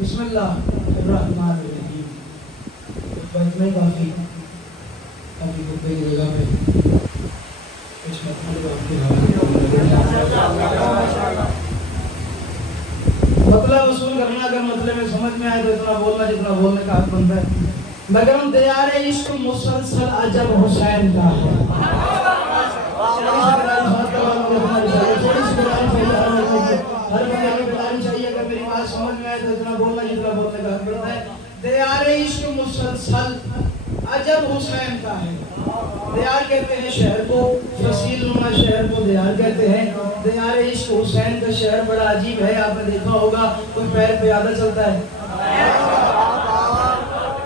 بسم اللہ الرحمن الرحیم. خطبہ میں کافی خطبے کی جگہ پہ کچھ مطلب وصول کرنا. اگر مطلب میں سمجھ میں آئے تو اتنا بولنا جتنا بولنے کا حق بنتا ہے. مگر دیار عشق مسلسل عجب حسین کا ہے. ہر بندے کو بتانی چاہیے. اگر میری بات سمجھ میں آئے تو اتنا بولنا جتنا بولنے کا حق بنتا ہے. دیار عشق مسلسل عجب حسین کا ہے. دیار کہتے ہیں شہر کو, فصیل نما شہر کو دیار کہتے ہیں. دیار عشق حسین کا شہر بڑا عجیب ہے. آپ نے دیکھا ہوگا کوئی پیر پیادہ چلتا ہے,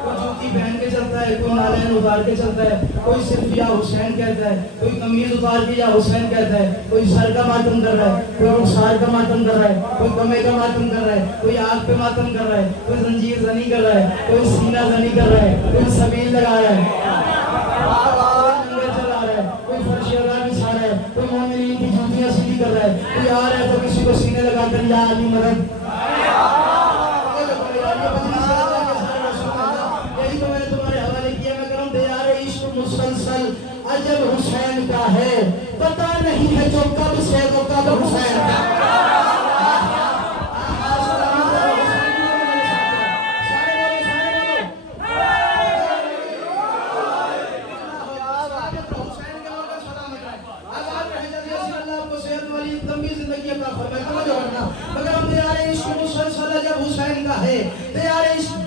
کوئی جوتی پہن کے چلتا ہے, کوئی نالین اتار کے چلتا ہے, کوئی صرف یا حسین کہتا ہے, کوئی قمیض اتار کے یا حسین کہتا ہے, کوئی سر کا ماتم کر رہا ہے, کوئی رخسار کا ماتم کر رہا ہے, کوئی کمے کا ماتم کر رہا ہے, کوئی آنکھ پہ ماتم کر رہا ہے, کوئی زنجیر زنی کر رہا ہے, کوئی سینہ زنی کر رہا ہے, کوئی سبیل لگا رہا ہے, کوئی فرش ادا بچھا رہا ہے, کوئی مومنین کی جوتیاں سیدھی کر رہا ہے, کوئی آ رہا ہے تو کسی کو سینے لگا کر یا علی مدد. یہی تو میں نے تمہارے حوالے کیا. میں کروں دیار عشق مسلسل عجب حسین کا ہے. پتہ نہیں ہے جو کب سے وہ کب حسین کا.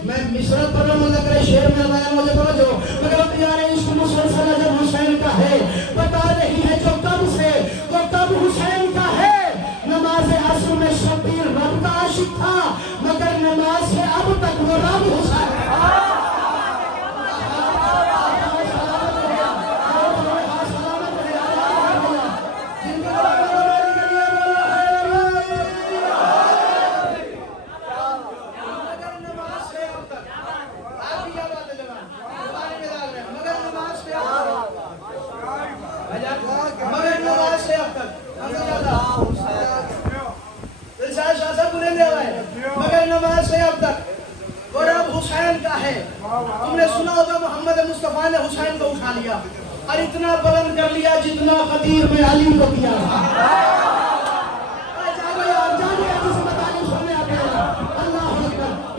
میں مصرت پڑھ رہا ہوں, اللہ کرے شعر میں بیان مجھے توجہ. مگر اب دیار عشق مسلسل عجب حسین کا ہے. پتہ نہیں ہے جو کب سے وہ کب حسین کا ہے. نماز عصر میں شبیر رب کا عاشق تھا, مگر نماز سے اب تک وہ رب حسین. مگر نماز سے اب تک وہ رب حسین کا ہے. تم نے سنا ہوگا محمد مصطفیٰ نے حسین کو اٹھا لیا اور اتنا بلند کر لیا جتنا غدیر میں علی کو کیا تھا.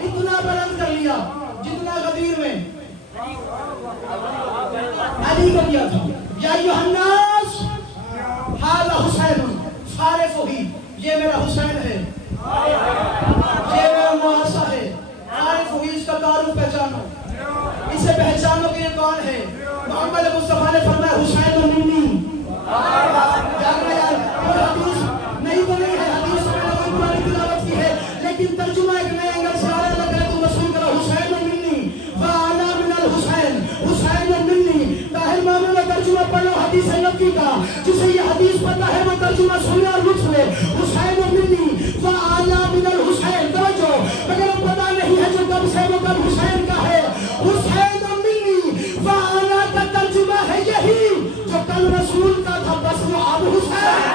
اتنا بلند کر لیا جتنا غدیر میں علی کو کیا تھا. یا ایھا الناس ھذا حسین فارفہ, یہ میرا حسین ہے, یہ میرا معاشہ ہے. عارف ہوئی اس کا تعارف پہچانو, اسے پہچانو کہ یہ کون ہے. محمد مصطفیٰ نے فرمایا حسین منی. جاننا یار کوئی حدیث نہیں تو نہیں ہے, حدیث میں نے کوئی پرانی تلاوت کی ہے, لیکن ترجمہ ایک نئے اینگل سے آ رہا ہے. لگ رہا ہے تو رسول کرا حسین منی وانا من الحسین, حسین منی. طاہر ماموں نے ترجمہ پڑھ لو حدیث نبوی کا, جسے یہ حدیث پتہ ہے وہ ترجمہ سنے اور لطف لے. حسین منی وانا من الحسین. توجہ, مگر اب پتہ نہیں ہے جو کب سے وہ کب حسین کا ہے. حسین منی وانا کا ترجمہ ہے یہی جو کل رسول کا تھا, بس وہ اب حسین.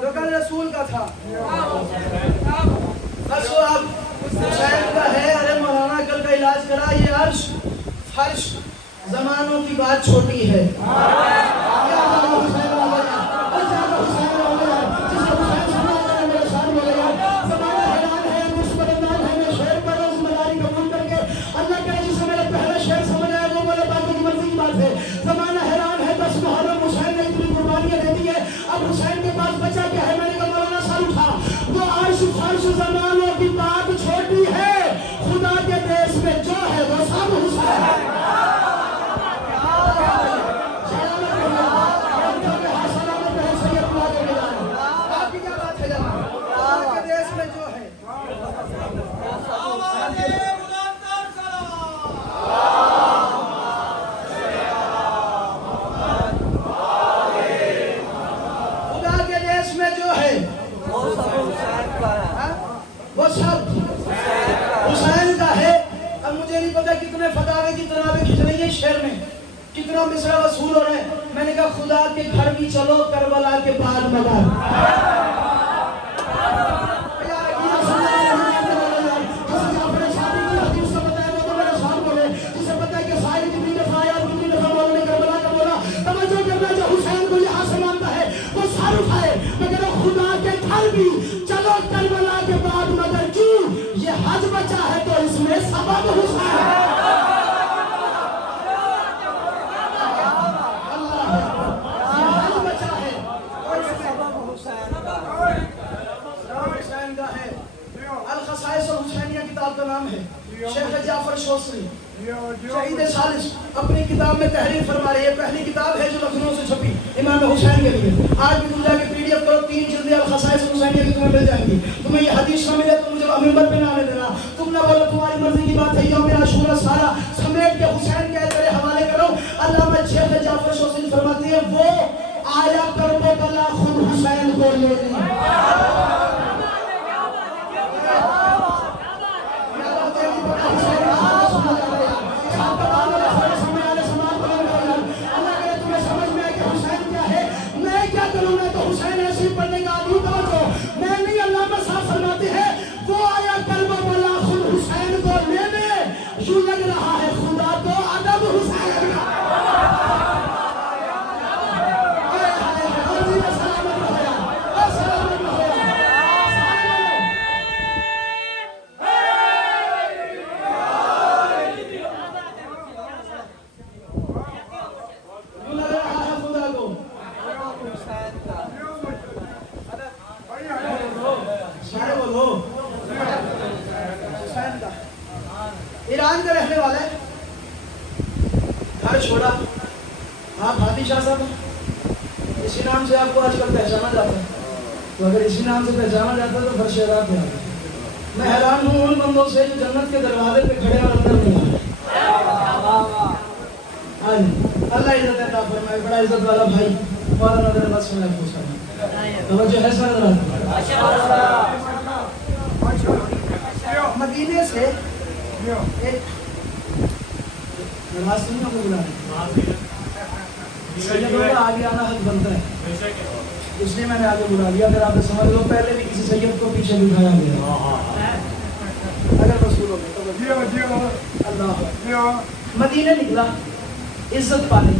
جو کل رسول کا تھا بس وہ اب حسین کا ہے. ارے مولانا کل کا علاج کرا, یہ عرش فرش زمانوں کی بات چھوٹی ہے. زمانہ حیران ہے. 10 محرم حسین نے اتنی قربانیاں دے دی ہے. اب حسین کے پاس بچہ کیا ہے؟ میں نے کہا مولانا سر اٹھا. وہ عرش فرش زمانوں کی بات چھوٹی ہے. خدا کے دیش میں جو ہے وہ سب حسین ہے. آپ کی کیا بات ہے جناب؟ خدا کے دیش میں جو ہے وہ سب حسین کا ہے. اب مجھے نہیں پتا کتنے فتاوے کی تنابیں کھنچ رہی ہیں شہر میں, کتنا مصرع وصول ہو رہے ہیں. میں نے کہا خدا کے گھر بھی چلو کربلا کے بعد مگر خدا کے گھر بھی چلو کربلا کے بعد مگر کیوں یہ حج بچا ہے تو اس میں سبب حسین ہے. یہ حج بچا ہے اور سبب حسین کا ہے. الخصائص الحسینیہ کتاب کا نام ہے. شیخ جعفر شوستری شہید ثالث اپنی کتاب میں تحریر فرما رہے ہیں. پہلی کتاب ہے جو لکھنؤ سے چھپی امام حسین کے لیے. آج بھی تم جا کے پی ڈی ایف کرو, 3 جلدیں الخصائص الحسینیہ کی تمہیں مل جائیں گی. تمہیں یہ حدیث نہ ملے تو مجھے ممبر پہ نہ آنے دینا. تم نہ بولو تمہاری مرضی کی بات ہے. یوم عاشورہ سارا سمیٹ کے حسین کے تیرے حوالے کرو. علامہ شیخ جعفر شوستری فرماتے ہیں وہ آیا کربلا خود حسین کو لے لی. لگ رہا ہے خدا تو ادب حسین کا. ایران کا رہنے والا ہے, گھر چھوڑا. آپ ہادی شاہ صاحب اسی نام سے آپ کو آج کل پہچانا جاتا ہے. تو اگر اسی نام سے پہچانا جاتا ہے تو پھر شہرات پہ آتا ہے. میں حیران ہوں ان بندوں سے جو جنت کے دروازے پہ کھڑے اور اندر نہیں آئے. اللہ عزت عطا فرمائے. بڑا عزت والا بھائی مولانا نظر بس میں پوچھ رہا ہوں. توجہ ہے سر مدینے سے ایک نماز سننا کو بلا رہے سیدوں کا آگے آنا حق بنتا ہے, اس لیے میں نے آگے بلا لیا. اگر آپ نے سمجھ لو پہلے بھی کسی سید کو پیچھے بٹھایا گیا اگر رسول ہو گئے تو اللہ. مدینے نکلا عزت پانے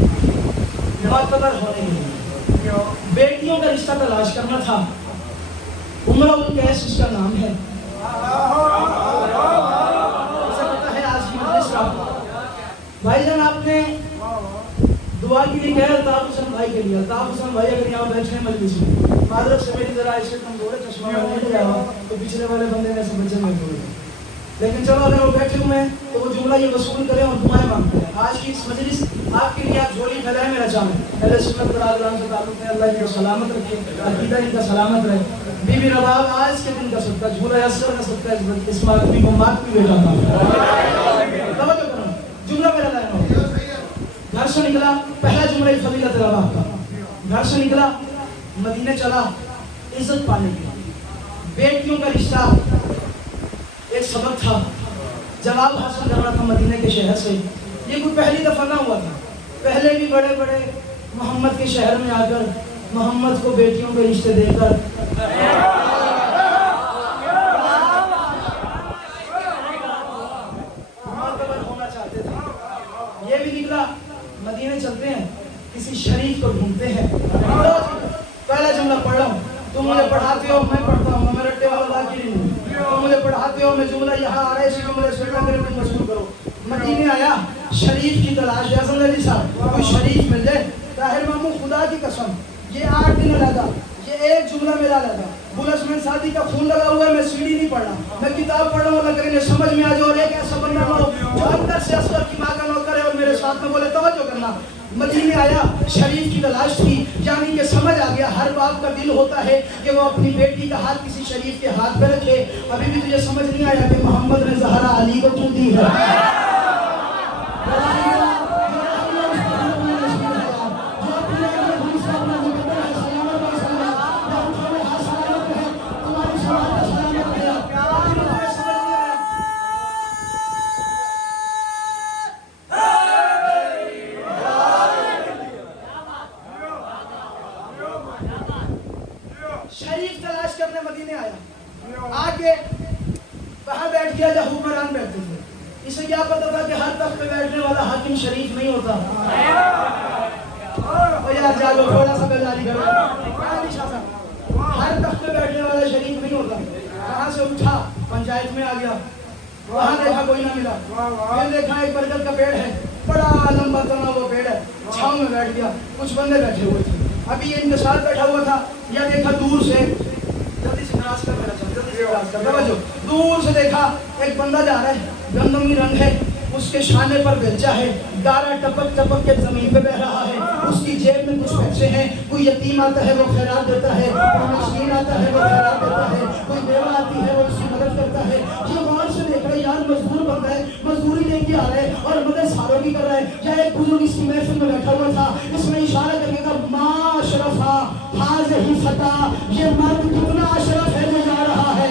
معتبر ہونے کے لیے, بیٹیوں کا رشتہ تلاش کرنا تھا. عمرہ القیس اس کا نام ہے. بھائی جان آپ نے دعا کے لیے کہا الطاف حسین بھائی کے لیے. الطاف حسین بھائی اگر یہاں بیٹھے ہیں مجلس میں, معذرت سے میری ذرا اس کے کمزور ہے, چشمہ میں نہیں لیا تو پچھلے والے بندے نے ایسے بچے میں بولے. لیکن چلو اگر وہ بیٹھے ہوئے ہیں تو وہ جملہ یہ وصول کریں اور دعائیں مانگتے ہیں. آج کی اس مجلس آپ کے لیے آپ جھولی پھیلائیں میرا چاہوں. اہل سنت برادران سے تعلق ہے, اللہ ان کو سلامت رکھے, عقیدہ ان کا سلامت رہے. بی بی رباب آج کے دن کا صدقہ, جھولا اثر کا صدقہ اس ماتمی کو مات بھی بیٹا تھا. جملہ میرا لائن ہو. گھر سے نکلا, پہلا جملہ فضیلت رباب کا. گھر سے نکلا مدینے چلا عزت پانے کے لیے. بیٹیوں کا رشتہ ایک سبق تھا, جواب حاصل کرنا تھا مدینے کے شہر سے. یہ کوئی پہلی دفعہ نہ ہوا تھا, پہلے بھی بڑے بڑے محمد کے شہر میں آ کر محمد کو بیٹیوں کے رشتے دے کر ہونا چاہتے تھے. جملہ مدینے چلتے ہیں, کسی شریف کو ڈھونڈتے ہیں. پہلا جملہ پڑھ رہا ہوں, تم مجھے پڑھاتے ہو, میں پڑھتا ہوں, میں رٹے والا ذاکر ہوں. تم مجھے پڑھاتے ہو, میں جملہ یہاں آ رہا ہے, اسی جملے سے میرے کو مشہور کرو. مدینے آیا, شریف کی تلاش ہے. حسن علی صاحب کوئی شریف مل جائے. طاہر ماموں خدا کی قسم یہ 8 دن علیحدہ یہ ایک جملہ میرا علیحدہ. بولس میں شادی کا خون لگا ہوا ہے, میں سیڑھی نہیں پڑھ رہا, میں کتاب پڑھ رہا ہوں. اللہ کرے سمجھ میں آ جائے. اور ایک ایسا بندہ ہو جو اندر سے اصغر کی ماں کا نوکر ہے اور میرے ساتھ میں بولے توجہ کرنا. مدینے آیا, شریف کی تلاش تھی, یعنی کہ سمجھ آ گیا. ہر باپ کا دل ہوتا ہے کہ وہ اپنی بیٹی کا ہاتھ کسی شریف کے ہاتھ پہ رکھے. ابھی بھی تجھے سمجھ نہیں آیا کہ محمد نے زہرا علی کو کیوں دی ہے. شریف تلاش کرنے مدینے آیا, آگے وہاں بیٹھ گیا جہاں حکمران بیٹھتے تھے. اسے کیا پتا تھا کہ ہر تخت پہ بیٹھنے والا حاکم شریف نہیں ہوتا. یار جاگو تھوڑا سا بیداری کرو. ہر تخت پہ بیٹھنے والا شریف نہیں ہوتا. کہاں سے اٹھا, پنچایت میں آ گیا, وہاں دیکھا کوئی نہ ملا. پھر دیکھا ایک برگد کا پیڑ ہے, بڑا لمبا تنا وہ پیڑ ہے, چھاؤں میں بیٹھ گیا. کچھ بندے بیٹھے ہوئے تھے, ابھی یہ انتظار بیٹھا ہوا تھا. یا دیکھا دور سے, جلدی سے کراس کر میرا چل, جلدی سے کراس کر, توجہ. دور سے دیکھا ایک بندہ جا رہا ہے, گندمی رنگ ہے, اس کے شانے پر بیلچہ ہے, گارا ٹپک ٹپک کے زمین پہ بہ رہا ہے. اس کی جیب میں کچھ پیسے ہیں. کوئی یتیم آتا ہے وہ خیرات دیتا ہے, کوئی مسکین آتا ہے وہ خیرات دیتا ہے, کوئی بیوہ آتی ہے وہ اس کی مدد کرتا ہے. یہ غور سے دیکھ رہا ہے, یار مزدور بندہ ہے, مزدوری لے کے آ رہا ہے اور مدد ساروں کی کر رہا ہے. یا ایک بزرگ اس کی محفل میں بیٹھا ہوا تھا, اس میں اشارہ کر کے کہا ما اشرفا حاذہ فتى, یہ مرد کتنا اشرف ہے جو جا رہا ہے.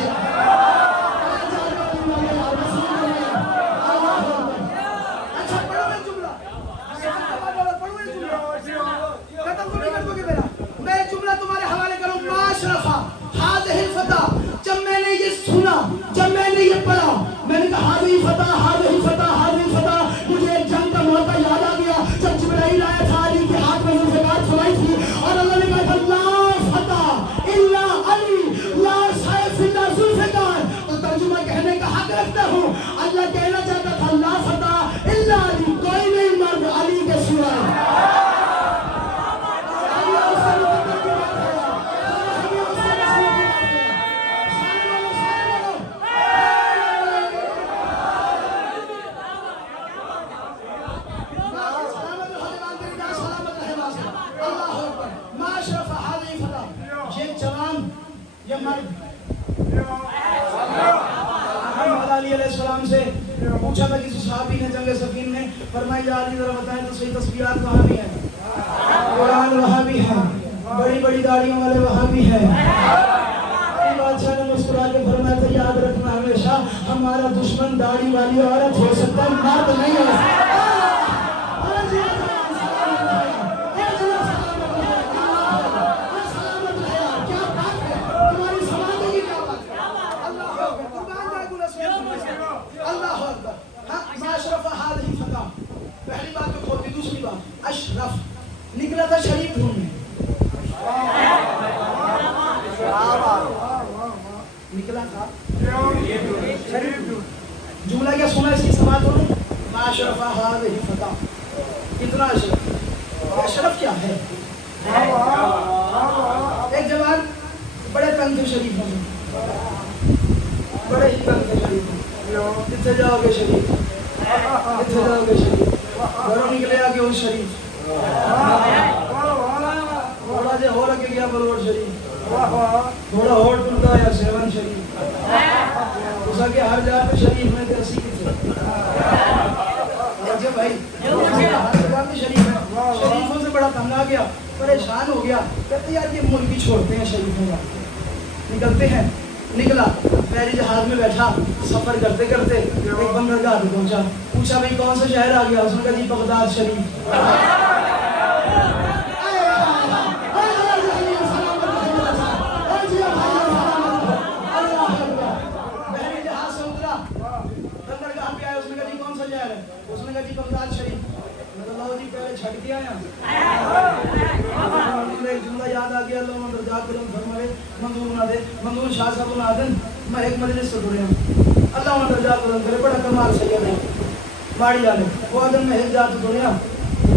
جب میں نے یہ پڑھا, میں نے کہا حاضر فتح, حاضر فتح, حاضر فتح. مجھے ایک جنگ کا موقع یاد آ گیا جب جبرائیل آیا تھا, علی کے ہاتھ میں ذوالفقار سمائی تھی اور اللہ نے کہا تھا لا فتح الا علی, لا سیف الا ذوالفقار. تو ترجمہ کہنے کا حق رکھتا ہوں. اللہ کہنا چاہتا تھا لا فتح الا علی, کوئی نہیں مرد علی کے سوائے. سے پوچھا تھا کسی صحابی نے جنگ سفین میں, فرمایا یا علی ذرا بتائیں تو صحیح تسبیحات کہاں بھی ہیں. قرآن وہاں بھی ہے, بڑی بڑی داڑیوں والے وہاں بھی ہیں. بادشاہ نے مسکرا کے فرمایا تھا یاد رکھنا ہمیشہ ہمارا دشمن داڑھی والی عورت ہو سکتا ہے, مرد نہیں ہو سکتا. پہلی بات تو کھوتی, دوسری بات اشرف نکلا تھا شریف ڈھونڈنے. نکلا تھا شریف. جملہ کیا سنا اس کی سماعت ہو نہیں, ما اشرف هذه فتح, کتنا اشرف. اشرف کیا ہے. ایک جوان بڑے تنگ تھے شریف میں, بڑے ہی تنگ تھے شریف میں. کتنے جاؤ گے شریف, کتنے جاؤ گے شریف. گھروں نکلے آگے اس شریف, تھوڑا جے ہو رکھے گیا بلوڑ شریف, تھوڑا ہوٹ ٹوٹا یا سیون شریف. اس آگے ہر جگہ پہ شریف میں ترسی کی تھی. بھائی ہر جگہ پہ شریف ہے. شریفوں سے بڑا تنگ آ گیا, پریشان ہو گیا. کہتے یار یہ ملک ہی چھوڑتے ہیں شریفوں کا, نکلتے ہیں. نکلا, پہلی جہاز میں بیٹھا, سفر کرتے کرتے ایک بندرگاہ پہ پہنچا. پوچھا بھائی کون سا شہر آ گیا, اس نے کہا جی بغداد شریف. پہلی جہاز سے اترا, بندرگاہ پہ آیا, اس نے کہا جی کون سا شہر ہے, اس نے کہا جی بغداد شریف. جی پہلے چھٹ کے آیا ایک جملہ یاد آ گیا اللہ مندر جا کرم فرمائے منظور نہ دے منظور شاہ صاحب نہ دن میں ایک مجلس سے جڑیا اللہ مندر جا کرم کرے بڑا کمال سید ہے باڑی والے وہ آدم میں ایک جات جڑیا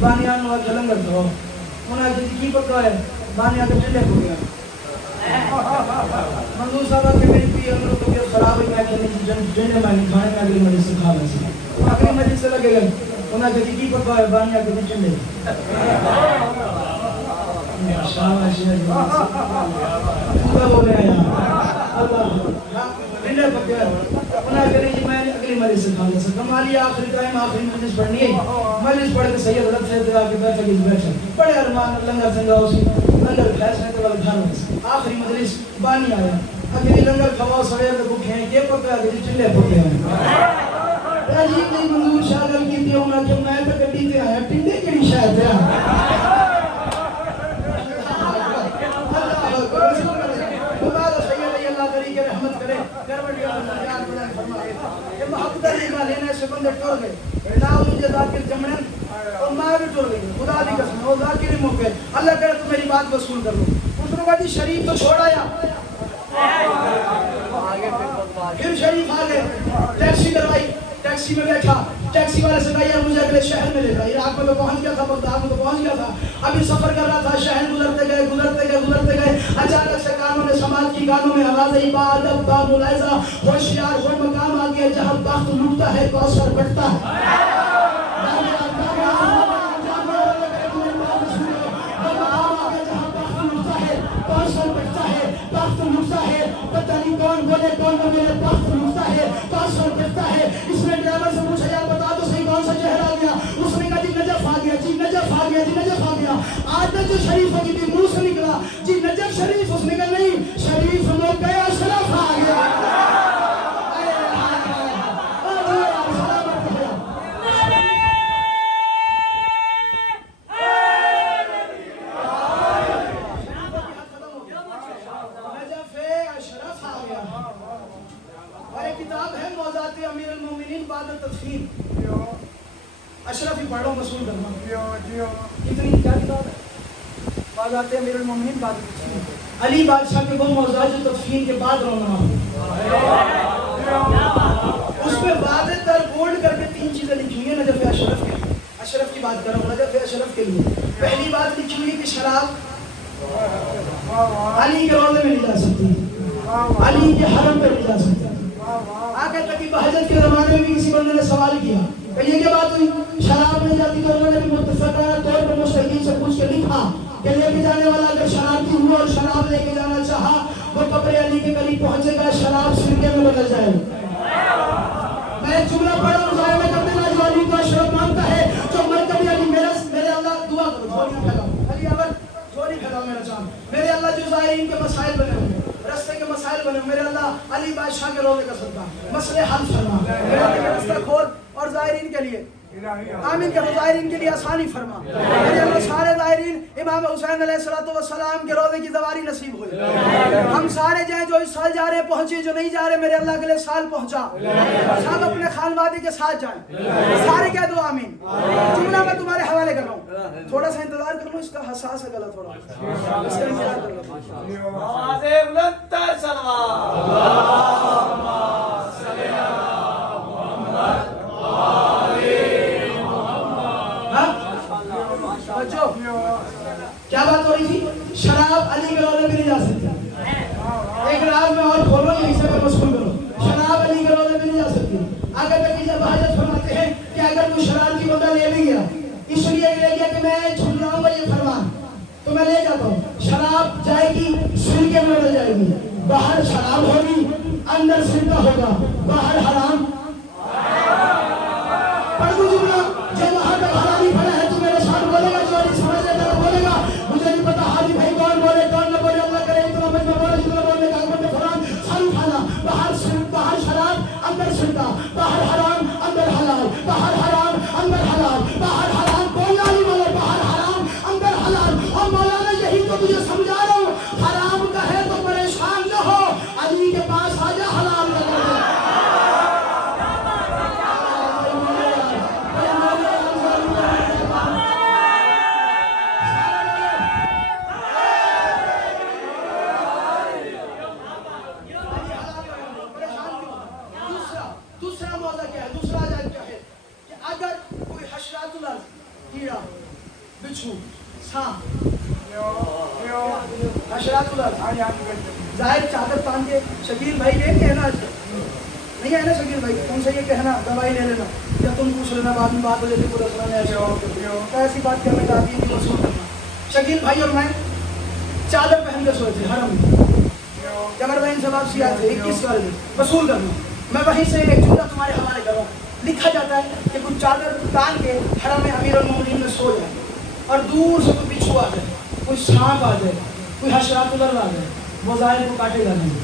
بانیان نو کے لنگر دو انہاں کی پکا ہے بانیان کے ٹھنڈے ہو گیا منظور صاحب کے میری پی امرو تو خراب ہے میں کہ جننے میں نہیں کھانے میں اگلی مجلس سے کھا لیں اگلی مجلس سے لگے گئے انہاں کی پکا ہے بانیان کے ٹھنڈے شاباش خدا بولے ہیں اللہ ٹھنڈے پکے انہاں کہ جی میں اگلی مجلس سے کھا لیں کمالی آخری ٹائم آخری مجلس پڑھنی ہے مجلس پڑھ کے سید حضرت سے آ کے بیٹھے گی بیٹھے بڑے ارمان لنگر سنگا اسی لنگر فیصلے کے بعد گھر آخری مجلس بانی آیا اگلی لنگر کھواؤ سویر کے بھوکے ہیں یہ پکا اگلی چلے پکے ہیں عجیب نہیں منظور شاہ گل کی تھی انہاں کہ میں تو گڈی تے آیا ٹنڈے کیڑی شاید ہے رحمت کرے کروڑیاں یار بلند فرمائے کہ محبت علی کا لینے سے بندے ٹور گئے لا مجھے ذاکر جمعن اور میں بھی ٹور گئی خدا دی قسم وہ ذاکر ہی موقع اللہ کرے تو میری بات وصول کر لو اس نے کہا جی شریف تو چھوڑا یا پھر شریف آ گئے ٹیکسی کروائی ٹیکسی میں بیٹھا ٹیکسی والے سے کہا یار مجھے اگلے شہر میں لے جا عراق میں تو پہنچ گیا تھا بغداد میں تو پہنچ گیا تھا ابھی سفر کر رہا تھا شہر گزرتے گئے اچانک سے کانوں نے سماعت کی کانوں میں آواز آئی با ادب با ملاحظہ ہوشیار وہ مقام آ گیا جہاں بخت لوٹتا ہے کوثر بٹتا ہے پتہ نہیں کون بولے کون میرے بخت لوٹتا ہے کوثر بٹتا ہے اس نے ڈرائیور سے پوچھا یار بتا تو صحیح کون سا شہر آ گیا اس نے کہا جی نجف آ گیا جی نجف آ گیا جی نجف آ گیا عادت جو شریف کی تھی منہ سے نکلا جی نجف شریف اس نے کہا نہیں شریف لوگ گیا شرف آ گیا اشرف ہی پڑھو وصول کرنا کتنی کیا کتاب ہے بازات امیر المومنین بعد تدفین علی بادشاہ کے وہ موضوعات جو تدفین کے بعد رونا اس میں واضح تر بولڈ کر کے 3 چیزیں لکھی ہوئی ہیں نجف اشرف کے اشرف کی بات کر رہا ہوں نجف اشرف کے لیے پہلی بات لکھی ہوئی کہ شراب علی کے روضے میں نہیں جا سکتی علی کے حرم پہ نہیں جا سکتی آگے تک کہ بہجت کے زمانے میں بھی کسی بندے نے سوال کیا کہ یہ کیا بات ہوئی شراب نہیں جاتی تو انہوں نے بھی متفقہ طور پر مستقیم سے پوچھ کے لکھا کہ لے کے جانے والا اگر شرابی ہوا اور شراب لے کے جانا چاہا وہ قبر علی کے قریب پہنچے گا شراب سرکے میں بدل جائے میں ایک جملہ پڑھا مظاہرے میں کر دینا جو علی کو اشرف مانتا ہے جو مرکب علی میرے اللہ دعا کرو جھوڑی پھیلاؤ علی اگر جھوڑی پھیلاؤ میرا چاند میرے اللہ جو ظاہرین کے مسائل بنے ہوئے رستے کے مسائل بنے میرے اللہ علی بادشاہ کے روضے کا صدقہ مسئلے حل فرما میرے اللہ کے رستہ کھول اور ظاہرین کے لیے آمین کے ظاہرین کے لیے آسانی فرما میرے اللہ سارے ظاہرین امام حسین علیہ السلام کے روضے کی زواری نصیب ہوئی ہم سارے جائیں جو اس سال جا رہے پہنچے جو نہیں جا رہے میرے اللہ اگلے سال پہنچا سب اپنے خانوادے کے ساتھ جائیں سارے کہہ دو آمین جملہ میں تمہارے حوالے کر رہا ہوں تھوڑا سا انتظار کر لو اس کا حساس ہے گلا تھوڑا اس کا انتظار کر لو کیا بات ہو رہی تھی شراب علی کے روضے میں نہیں جا سکتی ایک راز میں اور کھولو یہ حصے پر مشغول کرو شراب علی کے روضے میں نہیں جا سکتی آگے تک جب حضرت فرماتے ہیں کہ اگر کوئی شراب کی بندہ لے بھی گیا اس لیے لے گیا کہ میں چھوڑ رہا ہوں یہ فرمان تو میں لے جاتا ہوں شراب جائے گی سرکے میں بدل جائے گی باہر شراب ہوگی اندر سرکہ ہوگا باہر حرام پڑھ دو جملہ جب وہاں تک حرامی پڑا ہے تو میرے ساتھ بولے گا جو نہیں سمجھ لے گا بولے گا مجھے نہیں پتا حاجی بھائی کون بولے کون نہ بولے اللہ کرے اتنا مجمع بولے جتنا بولنے کا حکمت قرآن سن کھانا باہر شراب اندر سرکہ باہر حرام اندر حلال باہر حرام اندر حلال باہر حرام بولنا نہیں بولے باہر حرام اندر حلال اور مولانا یہی تو تجھے سمجھا رہا ہوں حرام کا ہے تو پریشان نہ ہو علی کے پاس آ جا حلال کا کر دے حشرات الارض، کیڑا، بچھو، سانپ، حشرات الارض. ظاہر چادر باندھ کے شکیل بھائی لے کے ہے نا، نہیں ہے نا شکیل بھائی، تم سے یہ کہنا دوائی لے لینا یا تم پوچھ لینا بعد میں بات ہو جاتی پورا سنا ایسے ایسی بات کرنے کا آدمی نہیں وصول کرنا. شکیل بھائی اور میں چادر پہن کے سوئے تھے حرم میں، جمر بہن سے واپسی آئے تھے 21 والے وصول کرنا. میں وہیں سے ایک جملہ تمہارے حوالے کروں. لکھا جاتا ہے کہ کچھ چادر تان کے حرم میں امیر المومنین میں سو جائے اور دور سے کوئی بچھو آ جائے، کوئی سانپ آ جائے، کوئی حشرات الارض آ جائے، وہ ظاہر کو کاٹے گا نہیں.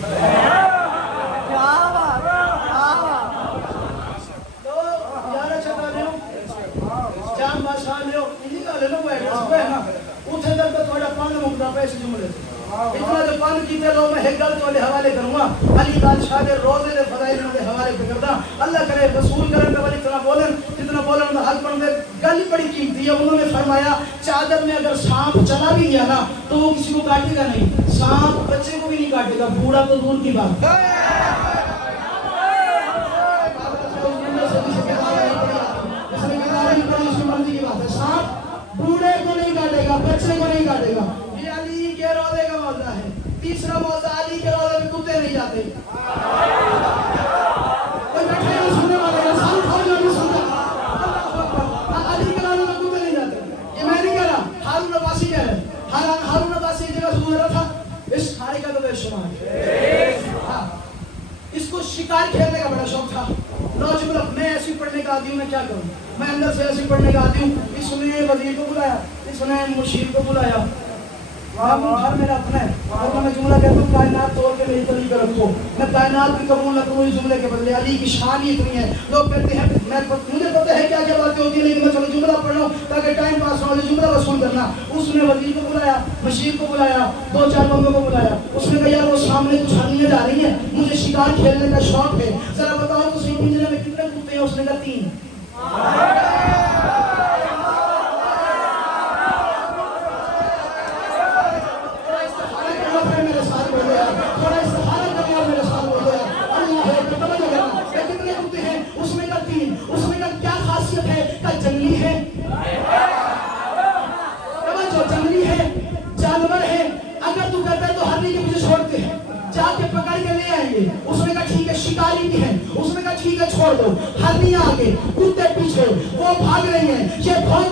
جام بادشاہ لیو انہی کا لے لو وہ ایڈریس پہ ہے نا اتھے تک تو تھوڑا پان مقدہ پہ ایسے جملے تھے. اتنا جو پان کیتے لو میں ایک گل تو لے حوالے کروں گا. علی بادشاہ دے روزے دے فضائل دے حوالے پہ کردا. اللہ کرے رسول کرن کا ولی اتنا بولن دا حق بن دے. گل بڑی قیمتی ہے. انہوں نے فرمایا چادر میں اگر سانپ چلا بھی گیا نا تو وہ کسی کو کاٹے گا نہیں. سانپ بچے کو بھی نہیں کاٹے گا، بوڑھا تو دور کی بات. بوڑھے کو نہیں کاٹے گا، بچے کو نہیں کاٹے گا. یہ علی کے روزے کا موضوع ہے. تیسرا موضوع علی کے روزے میں کتے نہیں جاتے. کوئی بیٹھے ہیں سننے والے ہیں، سال کھاؤ جو نہیں سنتا. علی کے روزے میں کتے نہیں جاتے. یہ میں نہیں کہہ رہا، ہارون عباسی کہہ رہے ہیں. ہارون عباسی ایک جگہ سے گزرا تھا، اس کھانے کا تو بے شمار ہے. اس کو شکار کھیلنے کا بڑا شوق تھا. نوجوان میں ایسی پڑھنے کا عادی ہوں، میں کیا کروں، میں اندر سے ایسی پڑھنے کا عادی ہوں. اس نے وزیر کو بلایا، اس نے مشیر کو بلایا. گھر میرا اپنا ہے اور میں جملہ کہتا ہوں کائنات توڑ کے میری تلی پہ رکھو. میں کائنات بھی قبول نہ کروں اس جملے کے بدلے. علی کی شان ہی اتنی ہے. لوگ کہتے ہیں مجھے پتہ ہے کیا کیا باتیں ہوتی ہیں لیکن میں چلو جملہ پڑھ رہا ہوں تاکہ ٹائم پاس ہو. جملہ وصول کرنا. اس نے وزیر کو بلایا، مشیر کو بلایا، 2-4 بندوں کو بلایا. اس نے کہا یار وہ سامنے کچھ ہرنیاں جا رہی ہیں، مجھے شکار کھیلنے کا شوق ہے، ذرا بتاؤ تو صحیح پنجرے میں کتنے کتے ہیں. اس نے کہا 3. اس نے کہا ٹھیک ہے شکاری بھی ہے. اس نے کہا ٹھیک ہے چھوڑ دو. ہرنیاں آگے، کتے پیچھے، وہ بھاگ رہی ہیں. یہ بھاگ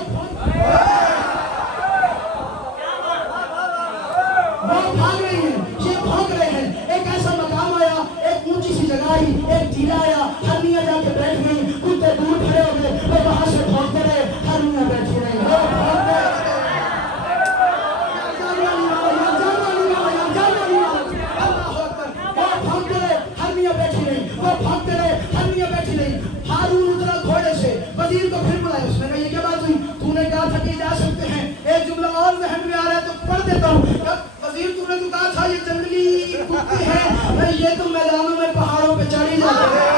رہی ہیں، یہ بھاگ رہے ہیں. ایک ایسا مقام آیا، ایک اونچی سی جگہ آئی، ایک ٹیلا آیا. ہرنیاں جا کے بیٹھ گئی، کتے دور کھڑے ہو گئے. وہ وہاں سے بھاگتے رہے، ہرنیاں بیٹھی رہی. وزیر کو پھر بلایا. اس نے کہا یہ کیا بات ہوئی؟ تو نے کہا تھا کہ جا سکتے ہیں. ایک جملہ اور ذہن میں آ رہا ہے تو پڑھ دیتا ہوں. وزیر تو نے تو کہا تھا یہ جنگلی کتے ہیں، یہ تو میدانوں میں پہاڑوں پہ چڑھی جاتے ہیں.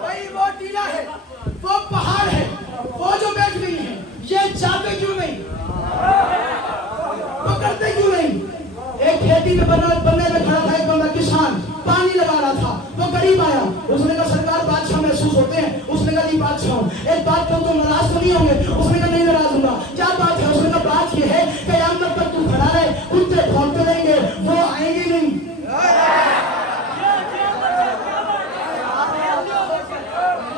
بھائی وہ ٹیلا ہے، وہ پہاڑ ہے، وہ جو بیٹھ گئی ہیں یہ جاتے کیوں نہیں، پکڑتے کیوں نہیں؟ ایک کھیتی میں بننے میں کھڑا تھا ایک بندہ کسان، پانی لگا رہا تھا. وہ قریب آیا. اس نے کہا سرکار بادشاہ محسوس ہوتے ہیں. اس نے کہا نہیں بادشاہ ہوں. ایک بات تو ناراض تو نہیں ہوں گے؟ اس نے کہا نہیں ناراض ہوں گا. کیا بات ہے؟ اس نے کہا بات یہ ہے کہ قیامت تک تو کھڑا رہے، کتے بھونکتے رہیں گے، وہ آئیں گے نہیں.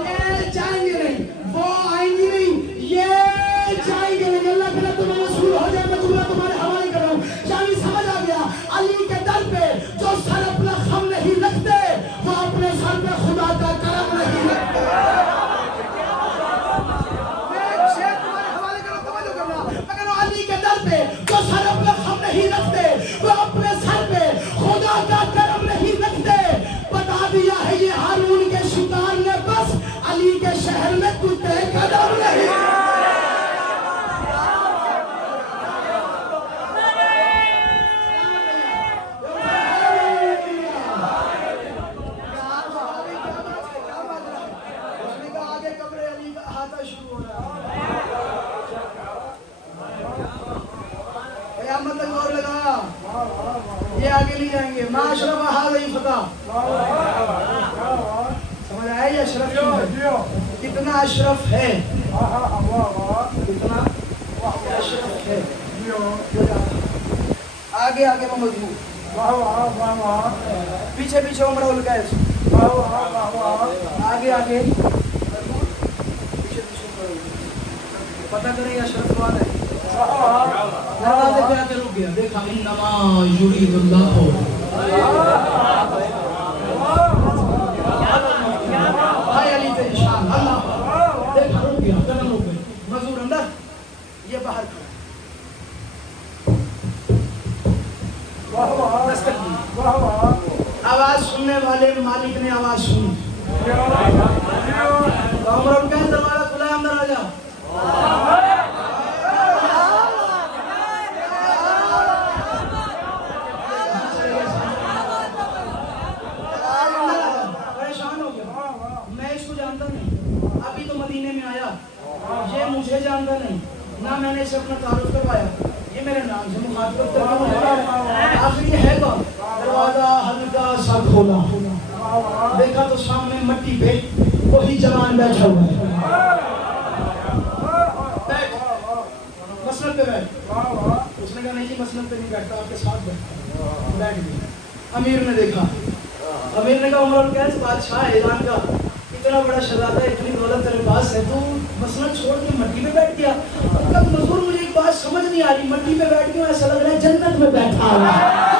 یہ جائیں گے نہیں، وہ آئیں گے نہیں، یہ جائیں گے نہیں. اللہ کرے تمہیں مسئول ہو جائے. میں جملہ تمہارے حوالے کر رہا ہوں. یعنی سمجھ آ گیا علی کے در پہ جو سر اپنا خم نہیں رکھتے وہ اپنے سر پہ خدا کا کرم نہیں رکھتے. میں شیخ تمہارے حوالے کر رہا ہوں، توجہ کرنا. مگر علی کے در پہ جو سر اپنا خم نہیں رکھتے وہ یہ آگے نہیں جائیں گے. ما اشرف هذه فتح. سمجھ آیا یہ اشرف کیوں ہے؟ کتنا اشرف ہے, کتنا اشرف ہے. آگے آگے وہ مضمون, پیچھے پیچھے عمر القیس, آگے آگے پیچھے پیچھے پتہ کریں یہ اشرف کون ہے. دروازے پہ آ کے رک گیا, دیکھا انما یرید اللہ, بھائی علی پہ نشان اللہ, دیکھا رک گیا, قدم رک گئے, مزدور اندر, یہ باہر کھڑا. آواز سننے والے مالک نے آواز سنی, عمر القیس دروازہ کھلا ہے, اندر آ جا. پریشان ہو گیا, میں اس کو جانتا نہیں, ابھی تو مدینے میں آیا, یہ مجھے جانتا نہیں, نہ میں نے اسے اپنا تعارف کروایا, یہ میرے نام سے مخاطبت کر رہا ہے. آخر یہ ہے کون؟ دروازہ ہلکا سا کھولا, دیکھا تو سامنے مٹی پہ وہی جوان بیٹھا ہوا ہے. بیٹھ, مسند پہ بیٹھ. اس نے کہا نہیں جی مسند پہ نہیں بیٹھتا, آپ کے ساتھ بیٹھتا. بیٹھ گیا. امیر نے دیکھا, امیر نے کہا عمر القیس بادشاہ اعلان کا, اتنا بڑا شہزادہ, اتنی دولت تیرے پاس ہے, تو مسند چھوڑ کے مٹی پہ بیٹھ گیا. اب مزدور مجھے ایک بات سمجھ نہیں آ رہی, مٹی پہ بیٹھ گیا ایسا لگ رہا ہے جنت میں بیٹھا ہوا ہے.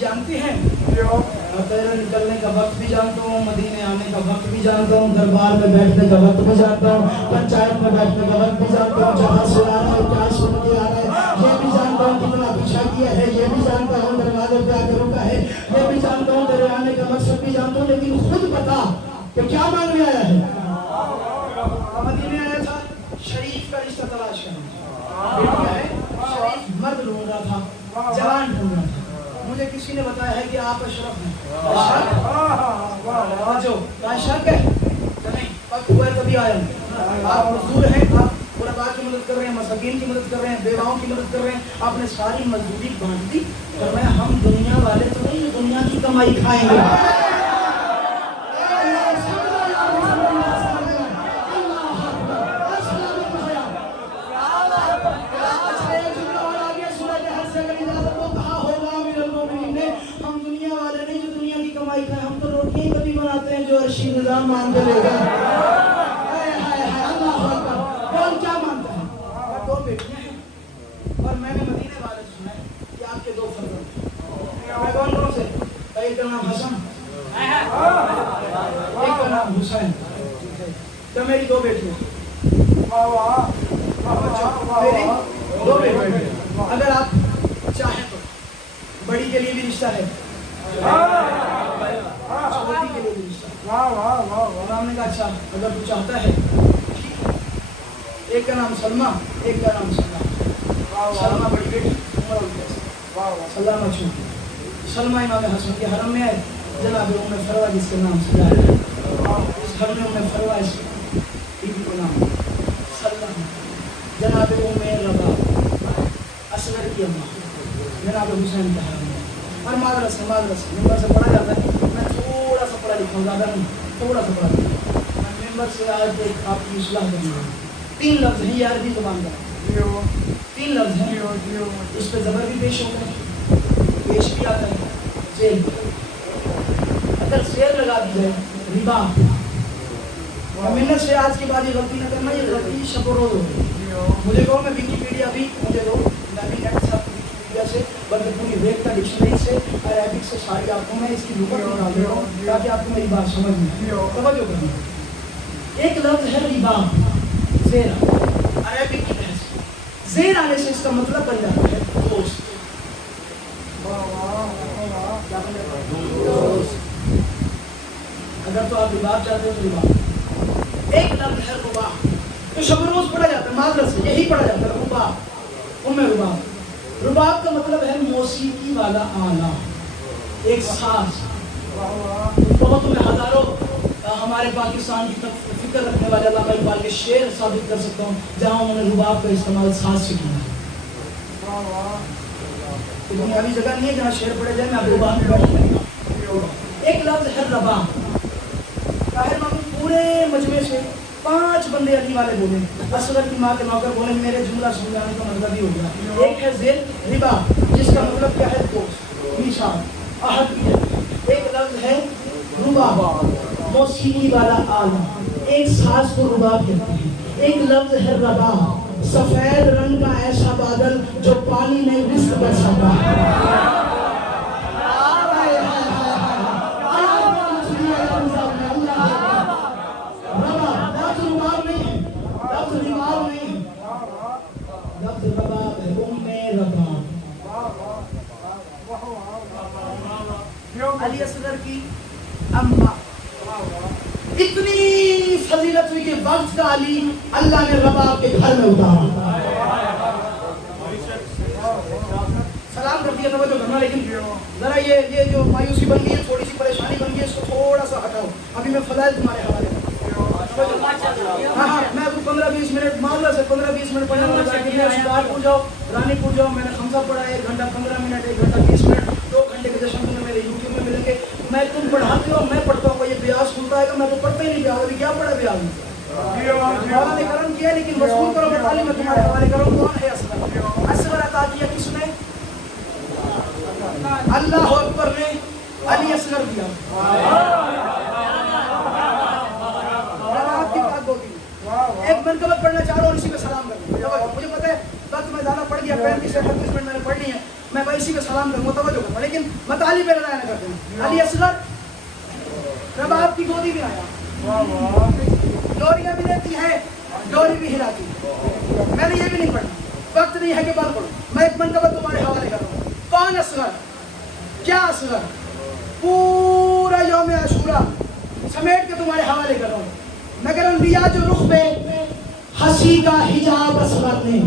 جانتے ہیں تیرے نکلنے کا وقت بھی جانتا ہوں, مدینے آنے کا وقت بھی جانتا ہوں, دربار میں بیٹھنے کا وقت بھی جانتا ہوں, پنچایت میں بیٹھنے کا وقت بھی جانتا ہوں, جہاں سے آ رہا ہے کیا سن کے آ رہا ہے یہ بھی جانتا ہوں, کتنا پیچھا کیا ہے یہ بھی جانتا ہوں, دروازے پہ آ کے رکا ہے یہ بھی جانتا ہوں, تیرے آنے کا مقصد بھی جانتا ہوں, لیکن خود بتا کہ کیا مانگنے آیا ہے. مدینے آیا تھا شریف کا رشتہ تلاش کرنا, شریف مرد ڈھونڈ رہا تھا, جوان ڈھونڈ رہا تھا. مجھے کسی نے بتایا ہے کہ آپ اشرف ہیں. شک ہے نہیں, وقت ہوا ہے کبھی آیا نہیں. آپ مزدور ہیں, آپ غرباء کی مدد کر رہے ہیں, مساکین کی مدد کر رہے ہیں, بیواؤں کی مدد کر رہے ہیں, آپ نے ساری مزدوری بانٹ دی. فرمایا ہم دنیا والے تو نہیں, دنیا کی کمائی کھائیں گے. نظام مان کے لے گئے. کون کیا مانتا ہے؟ دو بیٹیاں ہیں اور میں نے مدینے والے سے سنا ہے کہ آپ کے دو فرزند ہیں. میں کون کون سے؟ ایک کا نام حسن, ایک کا نام حسین. تو میری دو بیٹیاں, میری دو بیٹیاں. اگر آپ چاہیں تو بڑی کے لیے بھی رشتہ ہے, چھوٹی کے لیے بھی رشتہ. امام نے کہا اچھا اگر تو چاہتا ہے, ایک کا نام سلمہ, ایک کا نام سلمہ. سلمہ بڑی بیٹی, عمر القیس, سلمہ چھوٹی. سلمہ امام حسن کے حرم میں آئے, جناب ام فروہ جس کے نام سے جائے, اس گھر میں ام فروہ اس بیوی کو نام سلمہ. جناب ام رباب اصغر کی اماں, جناب حسین کے حرم میں. اور مدرسہ ممبر سے پڑھا جاتا ہے. میں تھوڑا سا پڑھا لکھا ہوں, زیادہ نہیں, تھوڑا سا پڑھا لکھا ہوں. میں ممبر سے آج ایک آپ کی اصلاح کرنی ہے. 3 لفظ ہیں, یہ عربی زبان کا 3 لفظ ہیں. اس پہ زبر بھی پیش ہوتا ہے, پیش بھی آتا ہے, زیر. اگر زیر لگا دی جائے ربا, محنت سے آج کے بعد یہ غلطی نہ کرنا, یہ غلطی شب و روز ہوگی. مجھے کہو میں ویکیپیڈیا بھی مجھے دو, میں بھی نیٹ سے سے بلکہ پوری ویب کا ڈکشنری سے عربک سے ساری آپ کو میں اس کی لغت نکال دے رہا ہوں تاکہ آپ کو میری بات سمجھ میں آئے. توجہ کرنا. ایک لفظ ہے ربا, زیر, عربک کی بحث. زیر آنے سے اس کا مطلب بن جاتا ہے دوست. تو آپ رباب چاہتے ہو تو رباب. ایک لفظ ہے رباب تو شب روز پڑھا جاتا ہے معذرت سے یہی پڑھا جاتا ہے رباب رباب. رباب کا مطلب ہے موسیقی والا آلہ ایک ساز. بہت میں ہزاروں ہمارے پاکستان کی فکر رکھنے والے علامہ اقبال کے شعر ثابت کر سکتا ہوں جہاں انہوں نے رباب کا استعمال ساز سے کیا ہے. دنیاوی جگہ نہیں ہے جہاں شعر پڑھے جائے. میں آپ رباب میں بیٹھ گا. ایک لفظ ہے رباب. طاہر محمود پورے مجمع سے 5 بندے علی والے بولے. اصغر کی ماں کے نوکر بولے میرے جملہ سمجھانے کا مطلب ہی ہو گیا. ایک ہے ذیل ربا جس کا مطلب کیا ہے دوست نشان عہد کی ہے. ایک لفظ ہے رباب موسیقی والا آلہ ایک ساز کو رباب کہتے ہیں. ایک لفظ ہے رباب سفید رنگ کا ایسا بادل جو پانی میں رزق برساتا ہے. علی اصغر کی اماں اتنی فضیلت ہوئی کہ وقت کا علی اللہ نے رباب کے گھر میں اتارا. سلام کر دیا توجہ کرنا. لیکن ذرا یہ جو مایوسی بن گئی ہے تھوڑی سی پریشانی بن گئی ہے اس کو تھوڑا سا ہٹاؤ. ابھی میں فضائل تمہارے حوالے ہاں میں آپ کو 15-20 منٹ معاملہ سے 15-20 منٹ پڑھنے والا تھا کہ میں شکار پور جاؤ رانی پور جاؤ. میں نے خمسہ پڑھا 1 گھنٹہ 15 منٹ 1 گھنٹہ 20 منٹ 2 گھنٹے کے جشن تمہیں میرے یوٹیوب میں ملیں گے. میں تم پڑھاتے ہو میں پڑھتا ہوں. یہ بیاس کھلتا ہے میں تو پڑھتا ہی نہیں بیاس. ابھی کیا پڑھا بیاس مولا نے کرم کیا لیکن وصول کرو بتالی میں تمہارے حوالے کروں. کون ہے اصغر؟ اصغر عطا کیا کس نے؟ اللہ اکبر نے علی اصغر دیا. ایک منقبت پڑھنا چاہ رہا ہوں اسی پہ سلام کروں. مجھے پتہ ہے وقت میں زیادہ پڑھ گیا 35 سے 38 منٹ میں نے پڑھنی ہے. میں اسی پہ سلام کروں توجہ کروں لیکن مطالب پہ لڑایا نہ کرتے ہیں. علی اصغر رباب کی گودی میں آیا. ڈوریاں بھی لیتی ہے ڈوری بھی ہلاتی. میں نے یہ بھی نہیں پڑھنا وقت نہیں ہے کہ بات پڑھوں. میں ایک منقبت تمہارے حوالے کر رہا ہوں. کون اصغر؟ کیا اصغر؟ پورا یوم عاشورہ سمیٹ کے تمہارے حوالے کر رہا ہوں. میں کہہ رہا ہوں لیا جو رخ پہ ہنسی کا حجاب اصغر نے.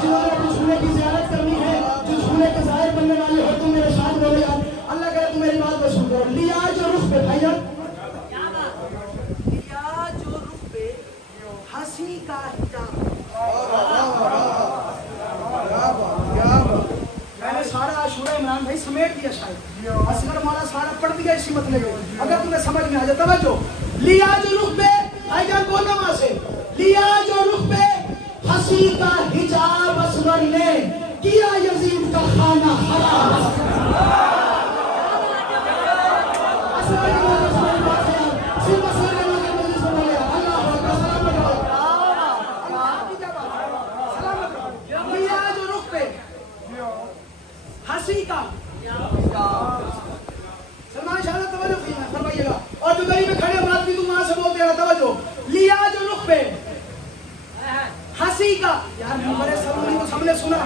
جنہوں نے اپنے جھولے کی زیارت کرنی ہے جو جھولے کے ظاہر بننے والے ہو تم میرے ساتھ بولے گا. اللہ کہہ رہا تم میری بات پر سن کرو. لیا جو رخ پہ بھائی لیا جو رخ پہ ہنسی کا حجاب. میں نے سارا عاشورہ عمران بھائی سمیٹ دیا شاید. اصغر مولا سارا پڑھ دیا اسی مطلب میں. اگر تمہیں سمجھ میں آ جائے توجہ. لیا جو رخ پہ بھائی جان بولنا وہاں سے. لیا جو رخ پہ ہنسی کا حجاب اصغر نے کیا یزید کا خانہ حرام. ہنسی کا سلمان شاہ توجہ فرمائیے گا. اور جو گلی میں کھڑے بات بھی تم وہاں سے بولتے ہیں توجہ. لیا جو رخ پہ ہنسی کا یار ممبر سلونی تو سب نے سنا.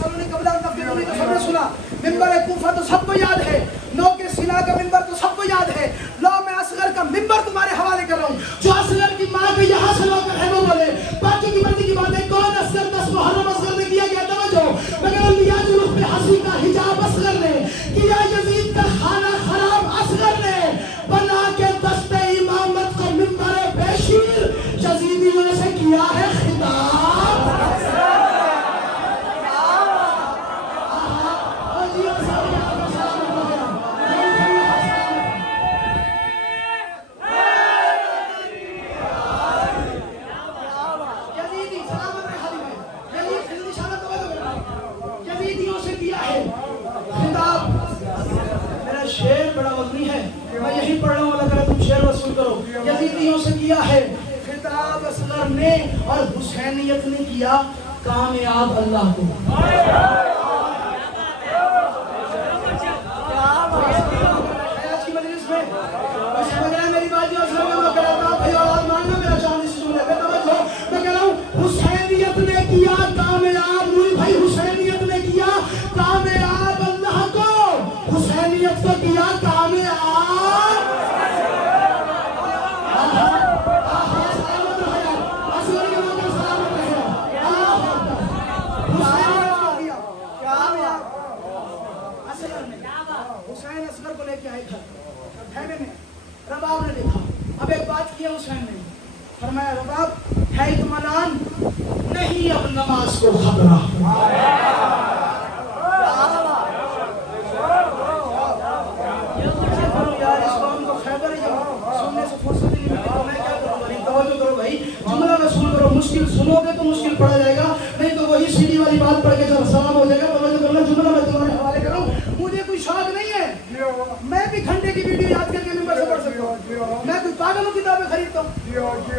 سلونی قبلہ تفیرونی تو سب نے سنا. ممبر کوفہ تو سب کو یاد ہے. نو کے سینا کا ممبر تو سب کو یاد ہے. لو میں اصغر کا ممبر تمہارے حوالے کر رہا ہوں. جو اصغر کی ماں کے یہاں سے لو کر ہے وہ بولے. باقی کی مرضی کی باتیں کون اصغر 10 محرم اصغر نے کیا گیا توجہ. مگر لیا جو رخ پہ ہنسی کا حجاب اصغر نے کیا یزید کا خانہ خراب اصغر نے بنا کے دست امامت کو ممبر بشیر یزیدیوں سے کیا ہے خطاب. شعر بڑا وزنی ہے میں یہی پڑھ رہا ہوں. اللہ تعالیٰ تم شعر وصول کرو. یزیدیوں سے کیا ہے خطاب اصغر نے اور حسینیت نے کیا کامیاب اللہ کو. آج کی مجلس میں سمجھ رہے ہیں میری بات جو اصغر کا موقع رہتا ہے بھائی آواز ماننا میرا چاند سے سن لے توجہ. میں کہہ رہا ہوں حسینیت نے کیا کامیاب نوری بھائی حسینیت نے کیا کامیاب اللہ کو. فرمایا رباب ہے اطمینان نہیں اب نماز کو خطرہ. یار اس قوم کو خیبر ہے سننے سے فرصت نہیں ملتی تو میں کیا کروں بھائی؟ توجہ کرو بھائی، جملہ نہ سن کرو. مشکل سنو گے تو مشکل پڑا جائے گا، نہیں تو وہی سیڑھی والی بات پڑھ کے جب سلام ہو جائے گا. توجہ کرنا، جملہ میں تمہارے حوالے کروں. مجھے کوئی شوق نہیں ہے، میں بھی گھنٹے کی ویڈیو یاد کر کے ممبر سے پڑھ سکتا ہوں. میں کوئی پاگلوں کتابیں خریدتا ہوں،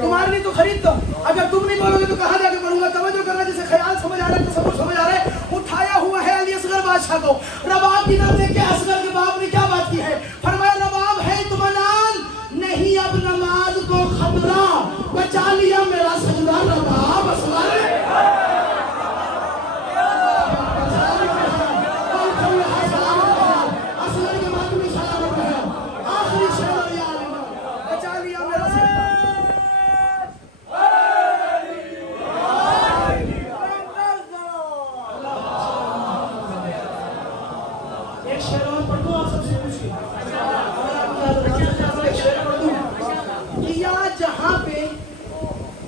تمہارے لیے تو خریدتا ہوں. اگر تم نہیں بولو گے تو کہاں جا کے پڑھوں گا؟ توجہ کرنا، جسے خیال سمجھ آ رہا ہے، تصور سمجھ آ رہا ہے. اٹھایا ہوا ہے علی اصغر بادشاہ کو. رباب کی نام لے کے اصغر کے باپ نے کیا بات کی ہے؟ فرمایا رباب ہے اطمینان نہیں اب نماز کو خطرہ، بچا لیا میرا سجدہ رباب اصغر. جہاں پہ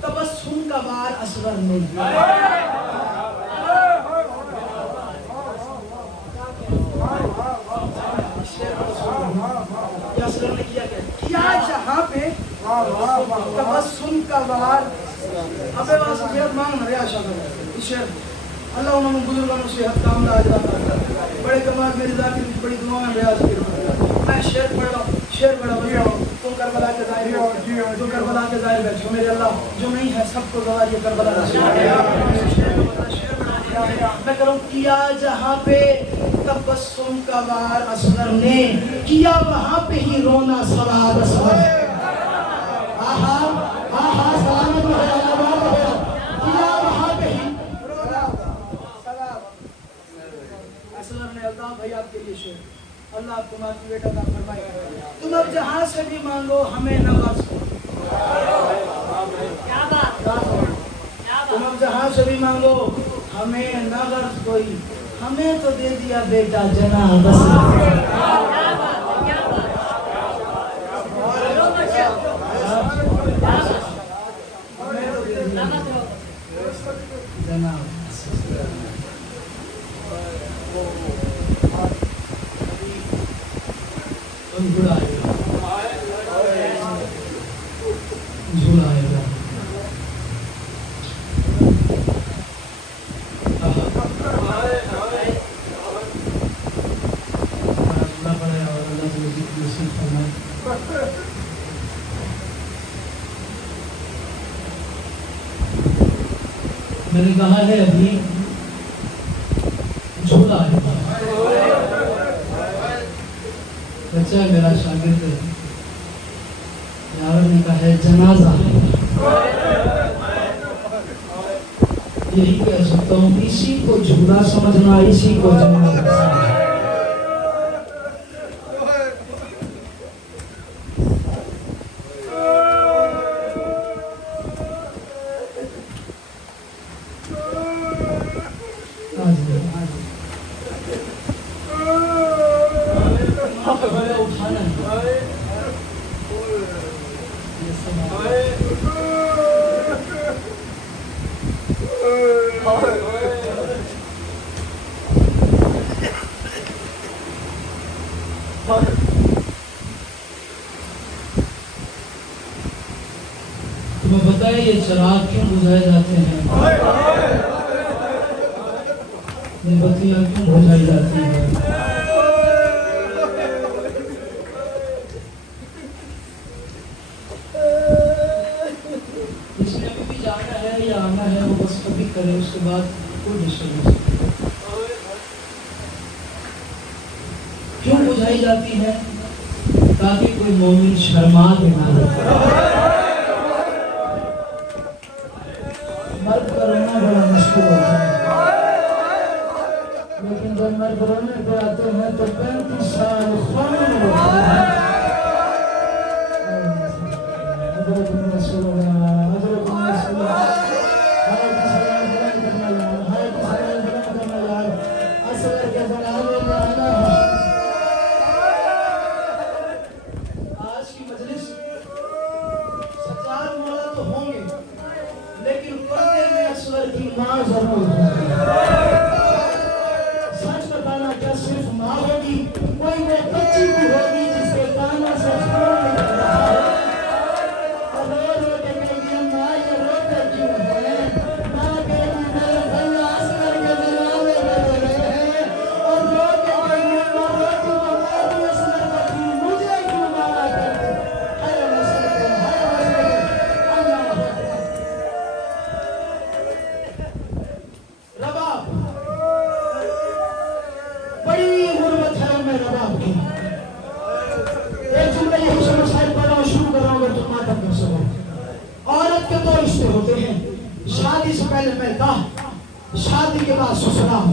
تبسم کا وار اصغر نہیں. اصغر نے کیا جہاں پہ تبسم کا وار. ابے واسطے صحت مانگنا ریا شاہ شیر اللہ انہوں نے بزرگوں صحت کام راج رہا بڑے کمال میری ذاتی بڑی دعا میں ریاض کی. میں شیر پڑھ رہا ہوں، شیر پڑھ رہا ہوں. تم کربلا کے ظاہر ہو، تم کربلا کے ظاہر بیٹھو میرے اللہ. جو نہیں ہے سب کو گواہ یہ کربلا کا شیر میں کروں. کیا جہاں پہ تبسم کا وار اصغر نے کیا وہاں پہ ہی رونا سواد اصغر. آہا آہا سلامت رہے آباد رہے. کیا وہاں پہ ہی رونا سواد اصغر نے. اللہ بھائی آپ کے لیے شیر. اللہ آپ کو ماتی بیٹا کا فرمائے. تم اب جہاں سے بھی مانگو ہمیں نہ بخش. تم اب جہاں سے بھی مانگو ہمیں نہ غرض کوئی، ہمیں تو دے دیا بیٹا جناب بس. میں نے کہا ہے ابھی جھولا ہے. بچہ میرا شاگرد ہے، یار نے کہا ہے جنازہ. یہی کہہ سکتا ہوں، اسی کو جھولا سمجھنا، اسی کو جنازہ سمجھنا. تمہیں پتہ ہے یہ چراغ کیوں بجھائے جاتے ہیں؟ یہ بتیاں کیوں بجھائی جاتی ہیں؟ جس نے ابھی بھی جانا ہے یا آنا ہے وہ بس کبھی کرے، اس کے بعد کوئی ڈسٹرب نہیں. کیوں بجھائی جاتی ہے؟ تاکہ کوئی مومن شرما دے نہ. مرد کا رونا بڑا مشکل ہوتا ہے، لیکن جب مرد رونے پہ آتے ہیں تو 35 سال خون ہوتا ہے. حضرت رسول اللہ آج کی مجلس سچار مولا تو ہوں گے لیکن پردے میں اصغر کی ماں ضرور ہوگی. سچ بتانا کیا صرف ماں ہوگی؟ کوئی وہ بچی بھی ہوگی جس کے کانوں سے خون نکل رہا ہے اور رو رو کے کہے گی ماں یہ روتے کیوں ہیں؟ ماں کہے گی میرے بھیا اصغر کے دروازے میں رو رہے ہیں اور رو کے کہے گی ماں روتی تو میں بھی اصغر کو تھی مجھے کیوں مارا کرتے؟ ہے مسئلے اللہ رباب بڑی غربت ہے میں رباب کی. ایک جملہ یہی سمجھ صاحب پڑھا ہوں شروع کر رہا ہوں اگر تم ماتم کر سکو. عورت کے دو رشتے ہوتے ہیں، شادی سے پہلے میکا، شادی کے بعد سسرال.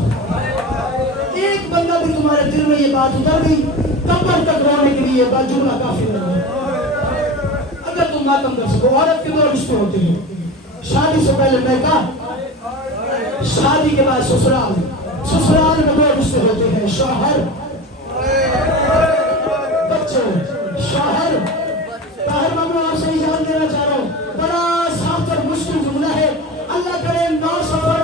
ایک بندہ بھی تمہارے دل میں یہ بات اتر گئی کمر تک رونے کے لیے بات جملہ کافی لگا. اگر تم ماتم کر سکو. عورت کے دو رشتے ہوتے ہیں، شادی سے پہلے میکا، شادی کے بعد سسرال. سسرال میں دو رشتے ہوتے ہیں، شوہر بچے. شوہر طاہر ماموں آپ سے اجازت دینا چاہ رہا ہوں، بڑا سخت اور مشکل جملہ ہے. اللہ کرے 9 سفر